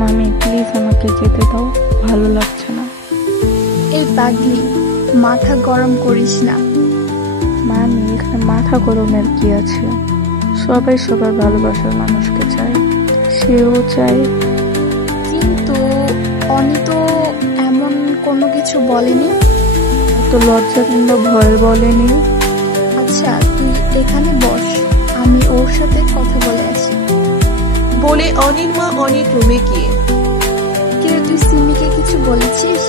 মামি প্লিজ আমাকে যেতে দাও, ভালো লাগছে না। এই পাগলি, মাথা গরম করিস না। মামি এখানে মাথা গরমের কি আছে? সবাই সবার ভালোবাসার মানুষকে চায়, সেও চায়। কিন্তু অনি তো এমন কোনো কিছু বলেনি। তো লজ্জা কিংবা ভয় বলেনি। আচ্ছা তুই এখানে বস, আমি ওর সাথে কথা বলে আসি। বলে অনির মা অনির রুমে গিয়ে, কেউ তুই সিমিকে কিছু বলেছিস?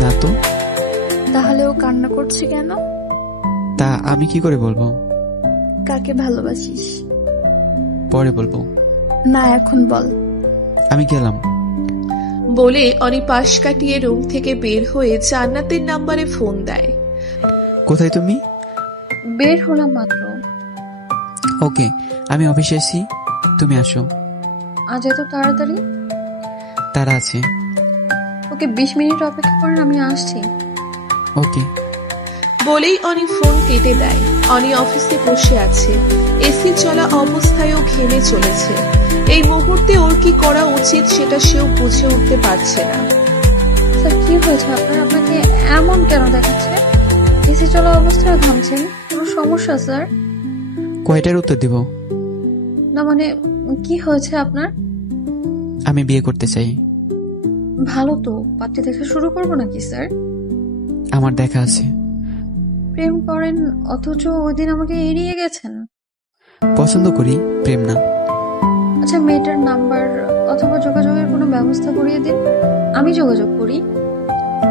না তো। তাহলে ও কান্না করছে কেন? তা আমি কি করে বলবো? কাকে ভালোবাসিস? পরে বলবো। না এখন বল। আমি গেলাম। বলে অনি পাশ কাটিয়ে রুম থেকে বের হয়ে জান্নাতের নাম্বারে ফোন দেয়। কোথায় তুমি? বের হলাম মাত্র। ওকে, আমি অফিসে আছি, তুমি আসো। আজ এত তাড়াতাড়ি? তারা আছে। ওকে 20 মিনিট অপেক্ষা করেন, আমি আসছি। ওকে। বলেই অনি ফোন কেটে দেয়। অনি অফিসে বসে আছে, এসি চলা অবস্থায়ও ঘেমে চলেছে। এই মুহূর্তে ওর কি করা উচিত সেটা সেও বুঝে উঠতে পারছে না। স্যার কি হয়েছে আপনার? আপনাকে এমন কেন দেখাচ্ছে? এসি চলা অবস্থায় ঘামছেন, কোনো সমস্যা স্যার? কয়টার উত্তর দিব? না মানে কি হয়েছে আপনার? আমি বিয়ে করতে চাই। ভালো তো, পাত্রী দেখা শুরু করবো নাকি স্যার? আমার দেখা আছে। প্রেম করেন অথচ ওই দিন আমাকে এড়িয়ে গেছেন। পছন্দ করি, প্রেম না। আচ্ছা মেয়েটার নাম্বার অথবা যোগাযোগের কোনো ব্যবস্থা করিয়ে দিন, আমি যোগাযোগ করি।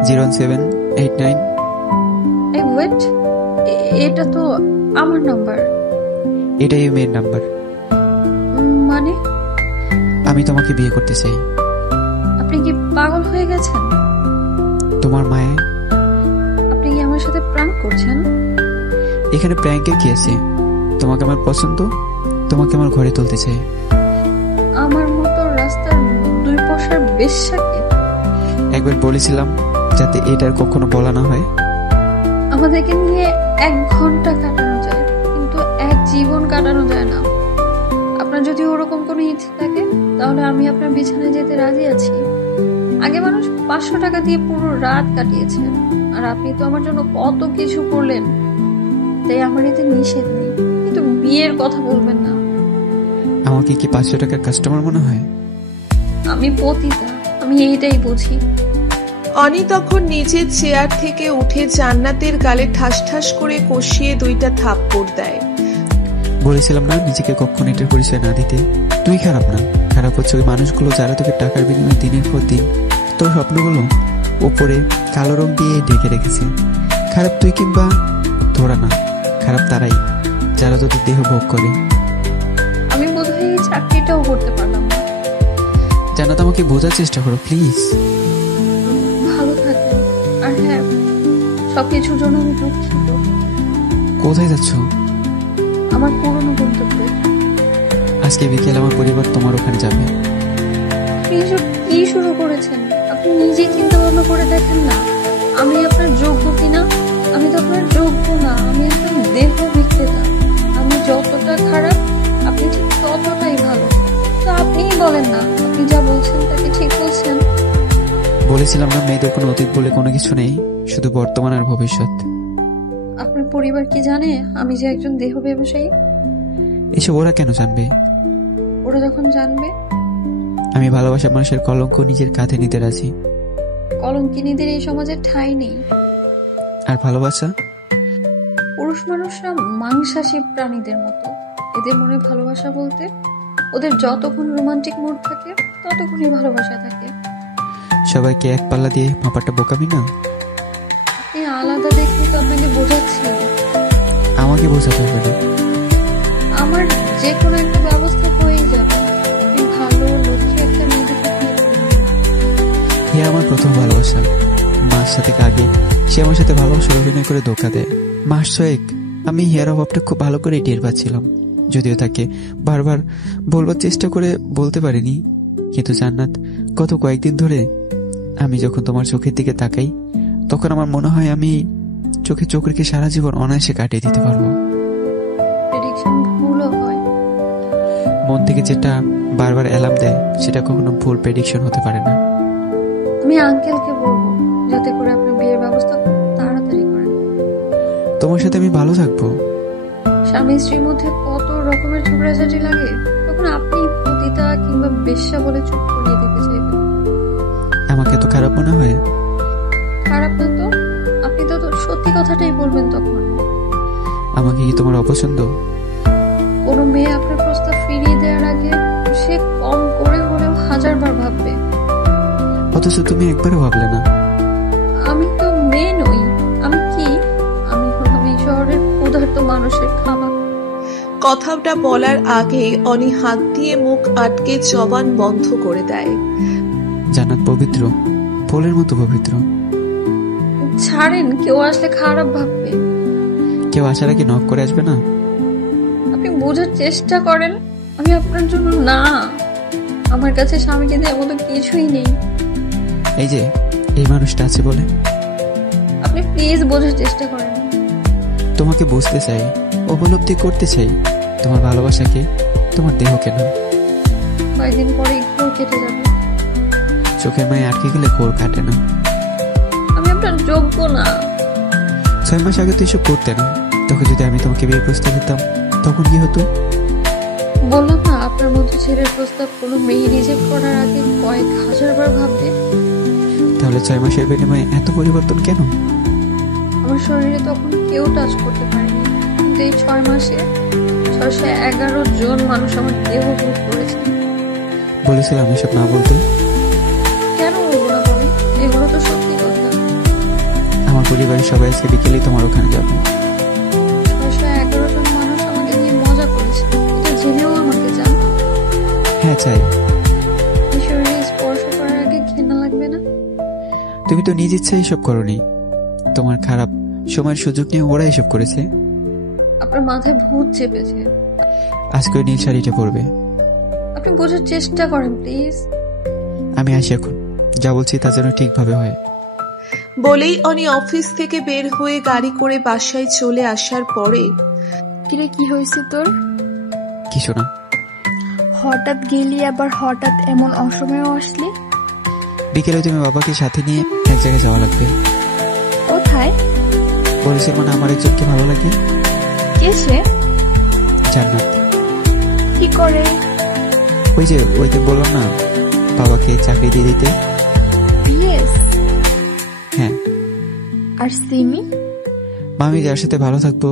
0789। এই ওয়েট, এটা তো আমার নাম্বার। এটাই মেয়ের নাম্বার। মানে? আমি তোমাকে বিয়ে করতে চাই। আপনি কি পাগল হয়ে গেছেন? তোমার মায়ে। আপনি কি আমার সাথে প্র্যাঙ্ক করছেন? এখানে প্র্যাঙ্কের কি আছে? তোমাকে আমার পছন্দ, তোমাকে আমার ঘরে তুলতে চাই। আমার মতো রাস্তার দুই পয়সার বেশ্যাকে? একবার বলেছিলাম যাতে এটার কখনো বলা না হয়। আমাদেরকে নিয়ে 1 ঘন্টা কাটানো যায়, কিন্তু 1 জীবন কাটানো যায় না। আপনার যদি ওরকম কোনো ইচ্ছে থাকে তাহলে আমি আপনার বিছানায় যেতে রাজি আছি। আগে মানুষ 500 টাকা দিয়ে পুরো রাত কাটিয়েছে, আর আপনি তো আমার জন্য কত কিছু করলেন, তাই আমার এতে নিষেধ নেই, কিন্তু বিয়ের কথা বলবেন না। আমাকে কি 500 টাকার কাস্টমার মনে হয়? আমি পতিতা, আমি এইটাই বুঝি। অনি তখন নিজের চেয়ার থেকে উঠে জান্নাতের গালে ঠাস ঠাস করে কষিয়ে 2টা থাপ্পড় দেয়। বলেছিলাম না নিজেকে কখনো এটার পরিচয় না দিতে। তুই খারাপ না, খারাপ হচ্ছে ওই মানুষগুলো যারা তোকে টাকার বিনিময়ে দিনের পর দিন তোর স্বপ্নগুলো ওপরে কালো রং দিয়ে ঢেকে রেখেছে। খারাপ তুই কিংবা তোরা না, খারাপ তারাই যারা তোদের দেহ ভোগ করে। আমি বোধহয় এই চাকরিটাও করতে পারলাম না। জান্নাত, আমাকে বোঝার চেষ্টা করো প্লিজ। ভালো থাকবেন, আর হ্যাঁ, সবকিছুর জন্য আমি দুঃখিত। কোথায় যাচ্ছ? আমার পুরনো গন্তব্যে। আজকে বিকেল আমার পরিবার তোমার ওখানে যাবে। আপনি এসব কি শুরু করেছেন? আপনি নিজে চিন্তা ভাবনা করে দেখেন না, আমি আপনার যোগ্য কিনা। আমি তো আপনার যোগ্য না, আমি আপনার দেহ বিক্রেতা। আমি যতটা খারাপ আপনি ঠিক ততটাই ভালো। তো আপনিই বলেন না, আপনি যা বলছেন তাকে ঠিক বলছেন? বলেছিলাম না মেয়েদের কোনো অতীত বলে কোনো কিছু নেই, শুধু বর্তমান আর ভবিষ্যৎ। আপনার পরিবার কি জানে আমি যে একজন দেহ ব্যবসায়ী? এসব ওরা কেন জানবে? ওরা যখন জানবে? আমি ভালোবাসা মানুষের কলঙ্ক নিজের কাঁধে নিতে রাজি। কলঙ্কিনীদের এই সমাজে ঠাঁই নেই। আর ভালোবাসা? পুরুষ মানুষরা মাংসাশী প্রাণীদের মতো। এদের মনে ভালোবাসা বলতে ওদের যতক্ষণ রোমান্টিক মুড থাকে ততক্ষণই ভালোবাসা থাকে। সবাইকে এক পাল্লা দিয়ে মাপাটা বোকামি না? আপনি আলাদা দেখলে তো আপনাকে বোঝাচ্ছি। আমাকে বোঝাতে হবে না। আমার যে কোনো একটা ব্যবস্থা হয়েই যাবে। আপনি ভালো লক্ষ্যে একটা মেয়েকে বিয়ে করবেন। হিয়া আমার প্রথম ভালোবাসা। মাস সাথে আগে সে আমার সাথে ভালোবাসার অভিনয় করে ধোঁকা দেয়। মাস 6 আমি হিয়ার অভাবটা খুব ভালো করে টের পাচ্ছিলাম, যদিও তাকে বারবার বলবার চেষ্টা করে বলতে পারিনি। কিন্তু জান্নাত, গত কয়েকদিন ধরে আমি যখন তোমার চোখের দিকে তাকাই তখন আমার মনে হয় আমি চোখে চোখ রেখে সারা জীবন অনায়াসে কাটিয়ে দিতে পারবো। প্রেডিকশন ভুলও হয়। মন থেকে যেটা বারবার অ্যালার্ম দেয় সেটা কখনো ভুল প্রেডিকশন হতে পারে না। আমি আঙ্কেলকে বলবো যাতে করে আপনি বিয়ের ব্যবস্থা খুব তাড়াতাড়ি করেন। তোমার সাথে আমি ভালো থাকবো। স্বামী স্ত্রীর মধ্যে কত রকমের ঝগড়াঝাটি লাগে, তখন আপনি পতিতা কিংবা বেশ্যা বলে চুপ করিয়ে দিতে চাইবেন। আমাকে তো খারাপ মনে হয়? খারাপ না তো, আপনি তো সত্যি কথাটাই বলবেন তখন। আমাকে কি তোমার অপছন্দ? কোনো মেয়ে আপনার প্রস্তাব ফিরিয়ে দেওয়ার আগে সে কম করে হলেও 1000 বার ভাববে। অথচ তুমি একবারও ভাবলে না। আমি তো মেয়ে নই, আমি কি? আমি হলাম এই শহরের ক্ষুধার্ত মানুষের খাবার। কথাটা বলার আগে অনি হাত দিয়ে মুখ আটকে জবান বন্ধ করে দেয়। জান্নাত পবিত্র, ফুলের মতো পবিত্র। ছাড়েন, কেউ আসলে খারাপ ভাববে। কেউ আসার আগে নক করে আসবে না? আপনি বোঝার চেষ্টা করেন, আমি আপনার জন্য না। আমার কাছে স্বামীকে দেওয়ার মতো কিছুই নেই। এই যে এই মানুষটা আছে বলে। আপনি প্লিজ বোঝার চেষ্টা করেন। তোমাকে বুঝতে চাই, উপলব্ধি করতে চাই, তোমার ভালোবাসাকে, তোমার দেহকে না। কয়েকদিন পরে ঘোর কেটে যাবে। চোখের মায়ে আটকে গেলে ঘোর কাটে না। আমি আপনার যোগ্য না। 6 মাস আগে তো এসব করতে না, তখন যদি আমি তোমাকে বিয়ের প্রস্তাব দিতাম তখন কি হতো? বললাম না, আপনার মতো ছেলের প্রস্তাব কোনো মেয়ে রিজেক্ট করার আগে কয়েক হাজার বার ভাববে। তাহলে 6 মাসের বিনিময়ে এত পরিবর্তন কেন? আমার শরীরে তখন কেউ টাচ করতে পারেনি, কিন্তু এই 6 মাসে 611 জন মানুষ আমার দেহ ভোগ করেছে। বলেছিলাম এসব না বলতে। কেন বলবো না বলেন? এগুলো তো সত্যি কথা। আমার পরিবারের সবাই আজকে বিকেলেই তোমার ওখানে যাবে। 611 জন মানুষ আমাকে নিয়ে মজা করেছে, এটা জেনেও আমাকে চান? হ্যাঁ চাই। এই শরীরে স্পর্শ করার আগে ঘৃণা লাগবে না? তুমি তো নিজ ইচ্ছা এসব করনি, তোমার খারাপ সময়ের সুযোগ নিয়ে ওরা এসব করেছে। আপনার মাথায় ভূত চেপেছে। আজকে ওই নীল শাড়িটা পরবে। আপনি বোঝার চেষ্টা করেন প্লিজ। আমি আসি এখন, যা বলছি তা যেন ঠিকভাবে হয়। বলেই অনি অফিস থেকে বের হয়ে গাড়ি করে বাসায় চলে আসার পরে, কিরে কি হয়েছে তোর? কিছু না। হঠাৎ গেলি, আবার হঠাৎ এমন অসময়েও আসলি? বিকেলে তুমি বাবাকে সাথে নিয়ে এক জায়গায় যাওয়া লাগবে। কোথায়? বলেছে মানে আমার একজনকে ভালো লাগে। কে সে? জান্নাত। কি করে? ওই যে বললাম না, বাবাকে চাকরি দিয়ে দিতে। ইয়েস। হ্যাঁ। আর সিমি? মামি যার সাথে ভালো থাকবো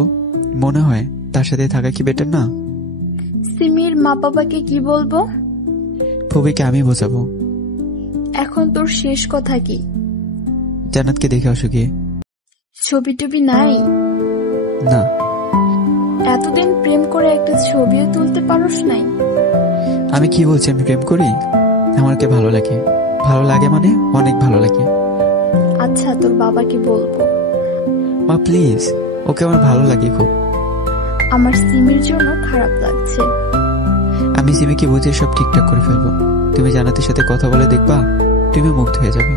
মনে হয় তার সাথে থাকা কি বেটার না? সিমির মা বাবাকে কি বলবো? ফুবিকে আমি বোঝাবো। এখন তোর শেষ কথা কি? জান্নাতকে দেখে আসো গিয়ে। ছবি টবি নাই? না। এতদিন প্রেম করে একটা ছবিও তুলতে পারোস নাই? আমি কি বলছি আমি প্রেম করি? আমাকে ভালো লাগে। ভালো লাগে মানে অনেক ভালো লাগে। আচ্ছা তোর বাবাকে বলবো। মা প্লিজ, ওকে আমার ভালো লাগে খুব। আমার সিমির জন্য খারাপ লাগছে। আমি সিমিকে বুঝে সব ঠিকঠাক করে ফেলবো। তুমি জান্নাতের সাথে কথা বলে দেখবা, তুমি মুগ্ধ হয়ে যাবে।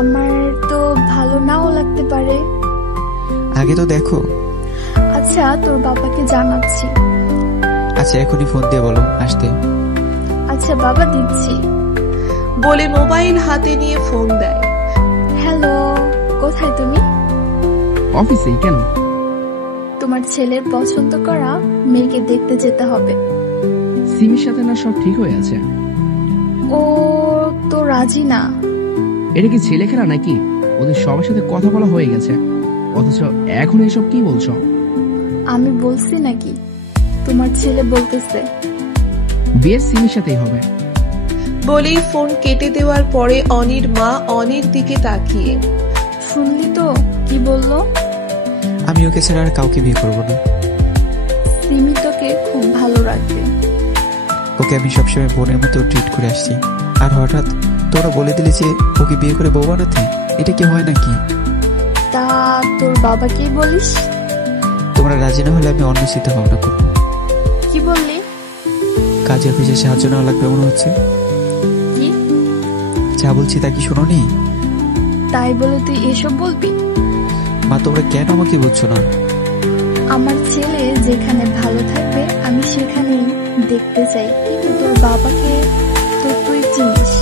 আমার তো ভালো নাও লাগতে পারে। আগে তো দেখো। আচ্ছা তোর বাবাকে জানাচ্ছি। আচ্ছা এখনই ফোন দিয়ে বলো আসতে। আচ্ছা বাবা দিচ্ছি। বলে মোবাইল হাতে নিয়ে ফোন দেয়। হ্যালো, কোথায় তুমি? অফিসে। কেন? তোমার ছেলের পছন্দ করা মেয়েকে দেখতে যেতে হবে। সিমির সাথে না সব ঠিক হয়ে আছে? ও তো রাজি না। এটা কি ছেলে খেলা নাকি? ওদের সবার সাথে কথা বলা হয়ে গেছে, অথচ এখন এসব কি বলছো? আমি বলছি নাকি? তোমার ছেলে বলতেছে বিয়ে সিমির সাথেই হবে। বলেই ফোন কেটে দেওয়ার পরে অনির মা অনির দিকে তাকিয়ে, শুনলি তো কি বললো? আমি ওকে ছাড়া আর কাউকে বিয়ে করবো না। সিমি তোকে খুব ভালো রাখবে। ওকে আমি সবসময় বোনের মতো ট্রিট করে আসছি, আর হঠাৎ তোরা বলে দিলে যে ওকে বিয়ে করে বউ বানাতে, এটা কি হয় নাকি? তা তোর বাবাকেই বলিস? তোমরা রাজি না হলে আমি অন্য চিন্তা ভাবনা করবো। কি বললি? কাজে অফিসে সাহায্য নেওয়া লাগবে মনে হচ্ছে। কি যা বলছি তা কি শোনোনি? তাই বলে তুই এসব বলবি? মা তোমরা কেন আমাকে বুঝছো না? আমার ছেলে যেখানে ভালো থাকবে আমি সেখানেই দেখতে চাই, কিন্তু তোর বাবাকে তো তুই চিনিস।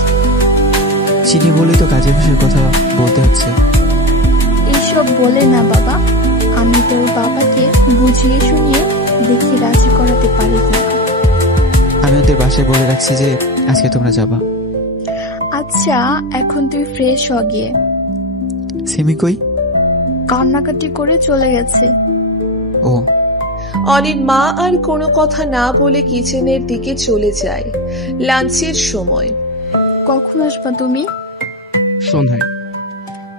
চিনি বলেই তো কাজে অফিসের কথা বলতে হচ্ছে। এইসব বলে না বাবা, আমি তোর বাবাকে বুঝিয়ে শুনিয়ে দেখি রাজি করাতে পারি কিনা। আমি ওদের বাসায় বলে রাখছি যে আজকে তোমরা যাবা। আচ্ছা এখন তুই ফ্রেশ হ গিয়ে। সিমি কই? কান্নাকাটি করে চলে গেছে। ও। অনির মা আর কোনো কথা না বলে কিচেনের দিকে চলে যায়। লাঞ্চের সময়। কখন আসবা তুমি? সন্ধ্যায়।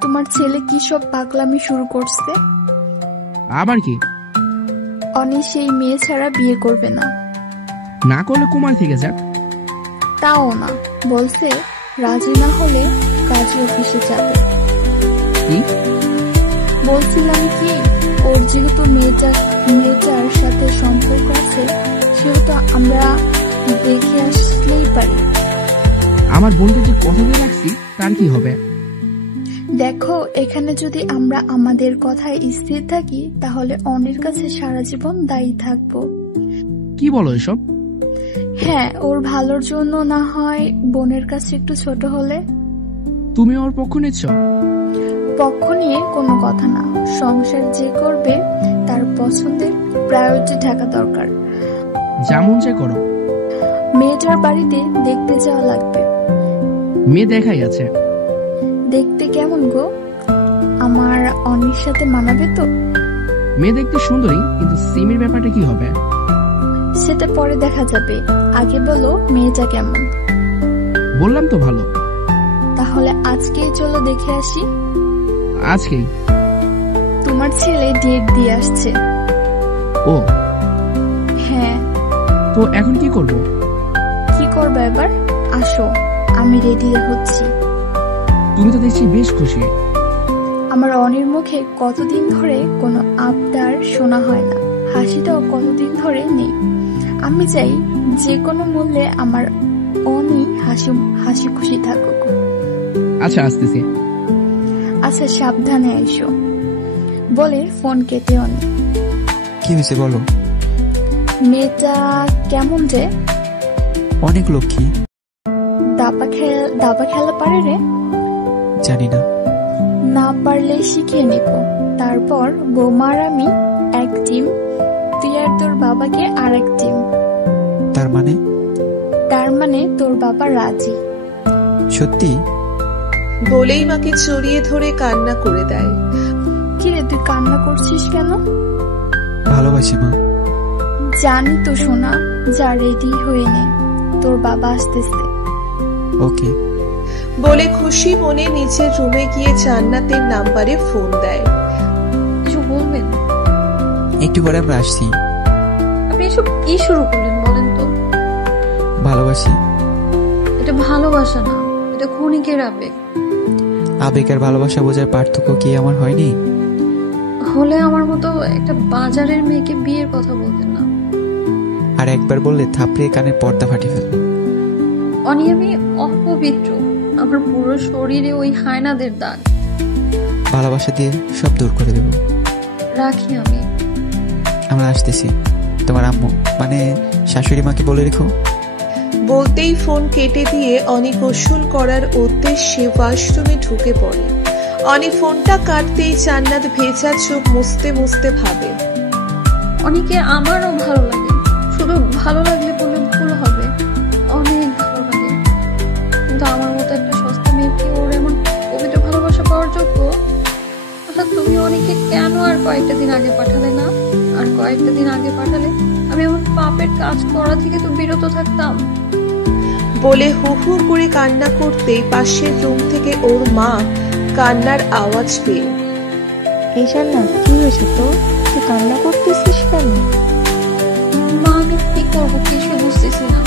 তোমার ছেলে কি সব পাগলামি শুরু করছে? আবার কি? অনি সেই মেয়ে ছাড়া বিয়ে করবে না। না করলে কুমার থেকে যাক। তাও না, বলছে রাজি না হলে কাজী অফিসে যাবে। কি বলছিলাম কি, ওর যেহেতু মেয়েটার সাথে সম্পর্ক আছে সেহেতু আমরা দেখে আসলেই পারি। আমার বোনকে যে কথা দিয়ে রাখছি তার কি হবে? দেখো এখানে যদি আমরা আমাদের কথায় স্থির থাকি তাহলে অনির কাছে সারা জীবন দায়ী থাকবো। কি বলো এসব? হ্যাঁ, ওর ভালোর জন্য না হয় বোনের কাছে একটু ছোট হলে। তুমি ওর পক্ষ নিচ্ছ? পক্ষ নিয়ে কোনো কথা না, সংসার যে করবে তার পছন্দের প্রায়োরিটি থাকা দরকার। যেমন যে করো। মেয়েটার বাড়িতে দেখতে যাওয়া লাগবে। মেয়ে দেখাই আছে। দেখতে কেমন গো? আমার অনির সাথে মানাবে তো? মেয়ে দেখতে সুন্দরী, কিন্তু সিমির ব্যাপারটা কি হবে? সেটা পরে দেখা যাবে, আগে বলো মেয়েটা কেমন। বললাম তো ভালো। তাহলে আজকেই চলো দেখে আসি। আজকেই? তোমার ছেলে ডেট দিয়ে আসছে। ও হ্যাঁ। তো এখন কি করব? কি করবে এবার? আসো, আমি রেডি হচ্ছি। তুমি তো দেখছি বেশ খুশি। আমার অনির মুখে কতদিন ধরে কোনো আবদার শোনা হয় না, হাসিটাও কতদিন ধরে নেই। আমি চাই যে কোনো মূল্যে আমার অনি হাসি খুশি থাকুক। আচ্ছা, আসতেছি। আচ্ছা, সাবধানে আইসো বলে ফোন কেটে অনি। কি হয়েছে বলো? মেয়েটা কেমন রে? অনেক লক্ষ্মী। দাবা খেলা পারে রে? জানি না। না পারলে শিখিয়ে নিব। তারপর বৌমার আমি এক টিম, তুই আর তোর বাবাকে আর এক টিম। তার মানে তোর বাবা রাজি? সত্যি? বলেই মাকে জড়িয়ে ধরে কান্না করে দেয়। কিরে, তুই কান্না করছিস কেন? ভালোবাসি মা। জানি তো সোনা, যা রেডি হয়ে নে, তোর বাবা আসতেছে। ওকে বলে খুশি মনে নিচের রুমে গিয়ে জান্নাতের নাম্বারে ফোন দেয়। কিছু বলবেন? একটু পরে আমরা আসছি। আপনি এসব কি শুরু করলেন বলেন তো? ভালোবাসি। এটা ভালোবাসা না, এটা ক্ষণিকের আবেগ। আবেগ আর ভালোবাসা বোঝার পার্থক্য কি আমার হয়নি? হলে আমার মতো একটা বাজারের মেয়েকে বিয়ের কথা বলতেন না। আর একবার বললে থাপড়িয়ে কানের পর্দা ফাটিয়ে ফেলবো। অনি, আমি অপবিত্র। আমার পুরো শরীরে ওই হায়নাদের দাগ। ভালোবাসা দিয়ে সব দূর করে দেব। রাখি আমি। আমরা আসতেছি। তোমার আম্মু মানে শাশুড়ি মাকে বলে রেখো। বলতেই ফোন কেটে দিয়ে অনি গোসল করার উদ্দেশ্যে ওয়াশরুমে ঢুকে পড়ে। অনি ফোনটা কাটতেই জান্নাত ভেজা চোখ মুছতে মুছতে ভাবে, অনিকে আমারও ভালো লাগে। শুধু ভালো লাগলে বললে ভুল হবে, অনেক ভালো লাগে। কিন্তু আমার মতো একটা সস্তা মেয়ে কি ওর এমন পবিত্র ভালোবাসা পাওয়ার যোগ্য? আচ্ছা, তুমি অনিকে কেন আর কয়েকটা দিন আগে পাঠালে না? আর কয়েকটা দিন আগে পাঠালে আমি এমন পাপের কাজ করা থেকে তো বিরত থাকতাম। বলে হু হু করে কান্না করতেই পাশের রুম থেকে ওর মা কান্নার আওয়াজ পেয়ে। এই জান্নাত, কি হয়েছে তো? তুই কান্না করতেছিস কেন? মা, আমি কি করবো কিছু বুঝতেছি না।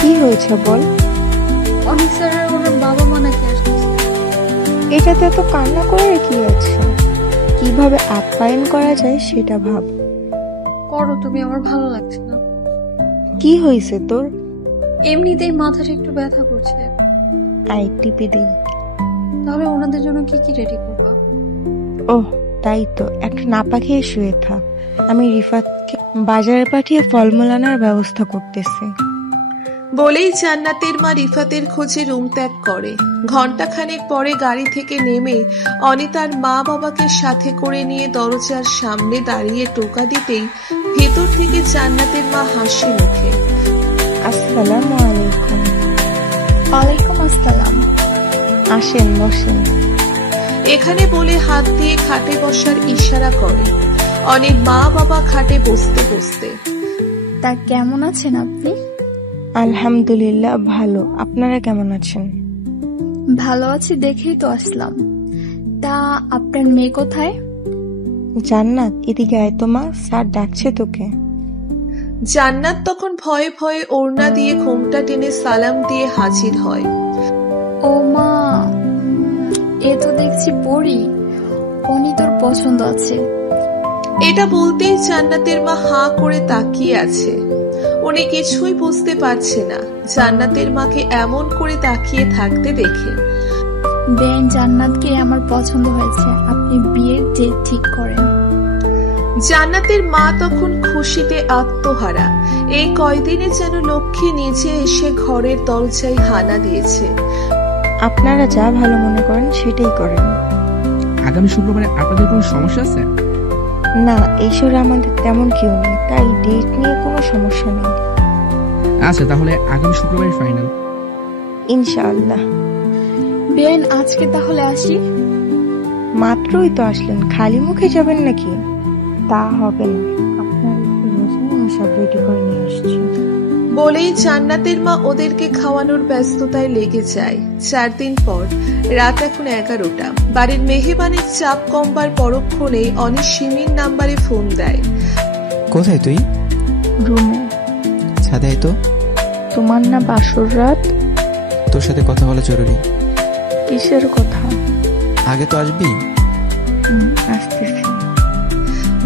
কি হয়েছে বল। অনেক স্যার আর ওনার বাবা মা নাকি আসতেছে। এটাতে তো কান্না করার কি আছে? কিভাবে আপ্যায়ন করা যায় সেটা ভাব। করো তুমি, আমার ভালো লাগছে না। কি হয়েছে তোর? এমনিতেই মাথাটা একটু ব্যথা করছে। আই টিপে দেই। তাহলে ওনাদের জন্য কি কি রেডি করবা? ওহ, তাই তো, একটা নাপা খেয়ে শুয়ে থাক। আমি রিফাতকে বাজারে পাঠিয়ে ফলমূল আনার ব্যবস্থা করতেছি। বলেই জান্নাতের মা রিফাতের খোঁজে রুম ত্যাগ করে। ঘন্টাখানেক পরে গাড়ি থেকে নেমে অনি তার মা বাবাকে সাথে করে নিয়ে দরজার সামনে দাঁড়িয়ে টোকা দিতেই ভেতর থেকে জান্নাতের মা হাসি মুখে। আসসালামু আলাইকুম। ওয়ালাইকুম আসসালাম। আসেন, বসেন। এখানে বলে হাত দিয়ে খাটে বসার ইশারা করে। অনির মা বাবা খাটে বসতে বসতে। তা কেমন আছেন আপনি? আলহামদুলিল্লাহ ভালো। আপনারা কেমন আছেন? ভালো আছি দেখেই তো আসলাম। তা আপনার মেয়ে কোথায়? জান্নাত, এদিকে আয় তো মা, স্যার ডাকছে তোকে। জান্নাত তখন ভয়ে ভয়ে ওড়না দিয়ে ঘোমটা টেনে সালাম দিয়ে হাজির হয়। ও মা, এ তো দেখছি পরি। উনি তোর পছন্দ আছে। এটা বলতেই জান্নাতের মা হাঁ করে তাকিয়ে আছে। উনি কিছুই বুঝতে পারছে না জান্নাতের মাকে এমন করে তাকিয়ে থাকতে দেখে। বেন, জান্নাতকে আমার পছন্দ হয়েছে, আপনি বিয়ের ডেট ঠিক করেন। জান্নাতের মা তখন খুশিতে আত্মহারা। এই কয়দিনে যেন লক্ষ্মী নিজে এসে ঘরের দরজায় হানা দিয়েছে। আপনারা যা ভালো মনে করেন সেটাই করেন। আগামী শুক্রবারে আপনাদের কোনো সমস্যা আছে? না, এইসবে আমাদের তেমন কেউ নেই, তাই ডেট নিয়ে কোনো সমস্যা নেই। আচ্ছা, তাহলে আগামী শুক্রবারে ফাইনাল ইনশাআল্লাহ। বেন, আজকে তাহলে আসি। মাত্রই তো আসলেন, খালি মুখে যাবেন নাকি? তা হবে না, আপনার একটু বসে, আমি সব রেডি করে নিয়ে আসছি। বলেই জান্নাতের মা ওদেরকে খাওয়ানোর ব্যস্ততায় লেগে যায়। 4 দিন পর রাত এখন 11টা। বাড়ির মেহমানের চাপ কমবার পরক্ষণে অনি সিমির নাম্বারে ফোন দেয়। কোথায় তুই? রুমে। ছাদে আয় তো। তোমার না বাসর রাত? তোর সাথে কথা বলা জরুরি। কিসের কথা? আগে তো আসবি। আসতেছি।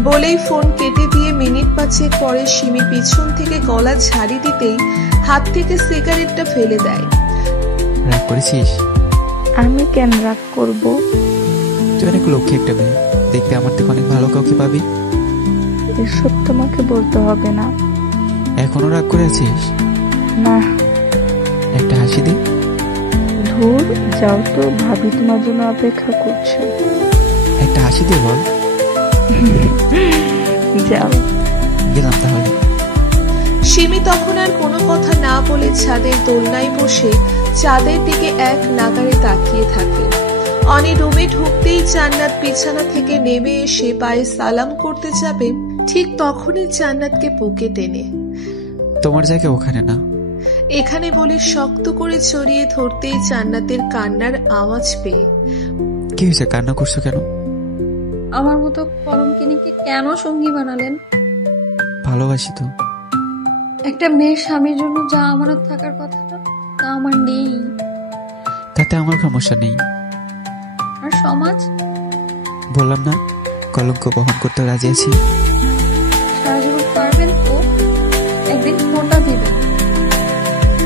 বলেই ফোন কেটে দিয়ে মিনিট 5 পরে সিমি পিছন থেকে গলা ঝাড়ি দিতেই হাত থেকে সিগারেটটা ফেলে দেয়। রাগ করেছিস? আমি কেন রাগ করব? তুই অনেক লক্ষ্মী একটা মেয়ে, দেখতে আমার থেকে অনেক ভালো কাউকে পাবি। এসব তোমাকে বলতে হবে না। এখনো রাগ করে আছিস? না। একটা হাসি দে। ধুর, যাও তো, ভাবি তোমার জন্য অপেক্ষা করছে। একটা হাসি দে বল। যাও। গেলাম তাহলে। সিমি তখন আর কোনো কথা না বলে ছাদের দোলনায় বসে চাঁদের দিকে এক নাগারে তাকিয়ে থাকে। অনি রুমে ঢুকতেই জান্নাত বিছানা থেকে নেমে এসে পায়ে সালাম করতে যাবে, ঠিক তখনই জান্নাতকে বুকে টেনে তোমার জায়গা ওখানে না, এখানে বলে শক্ত করে জড়িয়ে ধরতেই জান্নাতের কান্নার আওয়াজ পেয়ে। কি হয়েছে, কান্না করছো কেন? আমার মতো কলঙ্কিনীকে কেন সঙ্গী বানালেন? ভালোবাসি তো। একটা মেয়ের স্বামীর জন্য যা আমানত থাকার কথা তা আমার নেই। তাতে আমার সমস্যা নেই। আর সমাজ? বললাম না কলঙ্ক বহন করতে রাজি আছি। সারা জীবন পারবেন তো? একদিন ফোনটা দিবেন।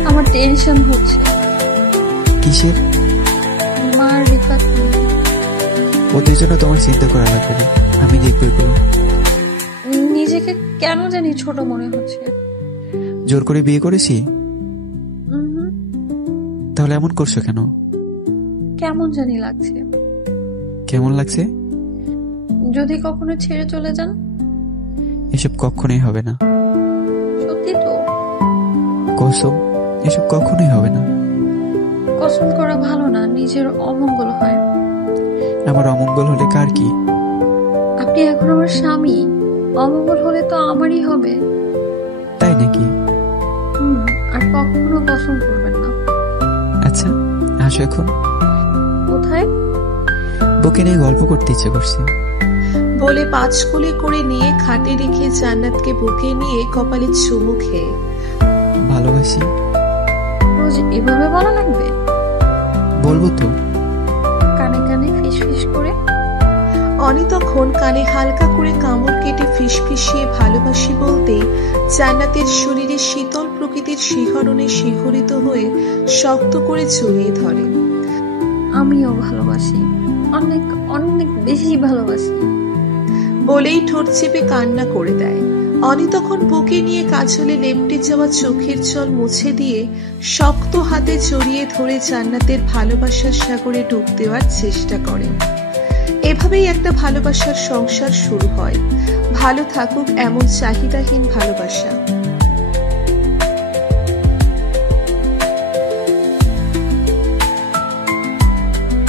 আমার টেনশন হচ্ছে। কিসের? মার রিফাত ওদের জন্য তোমার চিন্তা করা লাগবে না, আমি দেখবো এগুলো। নিজেকে কেন জানি ছোট মনে হচ্ছে। জোর করে বিয়ে করেছি? তাহলে এমন করছো কেন? কেমন জানি লাগছে। কেমন লাগছে? যদি কখনো ছেড়ে চলে যান? এসব কখনোই হবে না। সত্যি তো? কসম, এসব কখনোই হবে না। কসম করা ভালো না, নিজের অমঙ্গল হয়। আমার অমঙ্গল হলে কার কি? আপনি এখন আমার স্বামী, অমঙ্গল হলে তো আমারই হবে। তাই নাকি? আর কখনো কসম করবেন না। আচ্ছা আসো এখন। কোথায়? বুকে নিয়ে গল্প করতে ইচ্ছে করছে। বলে 5 কোলে করে নিয়ে খাটে রেখে জান্নাতকে বুকে নিয়ে কপালে চুমু খেয়ে। ভালোবাসি। রোজ এভাবে বলা লাগবে? বলবো তো। কানে কানে ফিস ফিস করে। অনি তখন কানে হালকা করে কামড় কেটে ফিসফিসিয়ে ভালোবাসি বলতেই জান্নাতের শরীরে শীতল প্রকৃতির শিহরণে শিহরিত হয়ে শক্ত করে জড়িয়ে ধরে। আমিও ভালোবাসি, অনেক অনেক বেশি ভালোবাসি বলেই ঠোঁট চেপে কান্না করে দেয়। অনি তখন বুকে নিয়ে কাজলে লেপটে যাওয়া চোখের জল মুছে দিয়ে শক্ত হাতে জড়িয়ে ধরে জান্নাতের ভালোবাসার সাগরে ডুব দেওয়ার চেষ্টা করে। এভাবেই একটা ভালোবাসার সংসার শুরু হয়। ভালো থাকুক এমন চাহিদাহীন ভালোবাসা।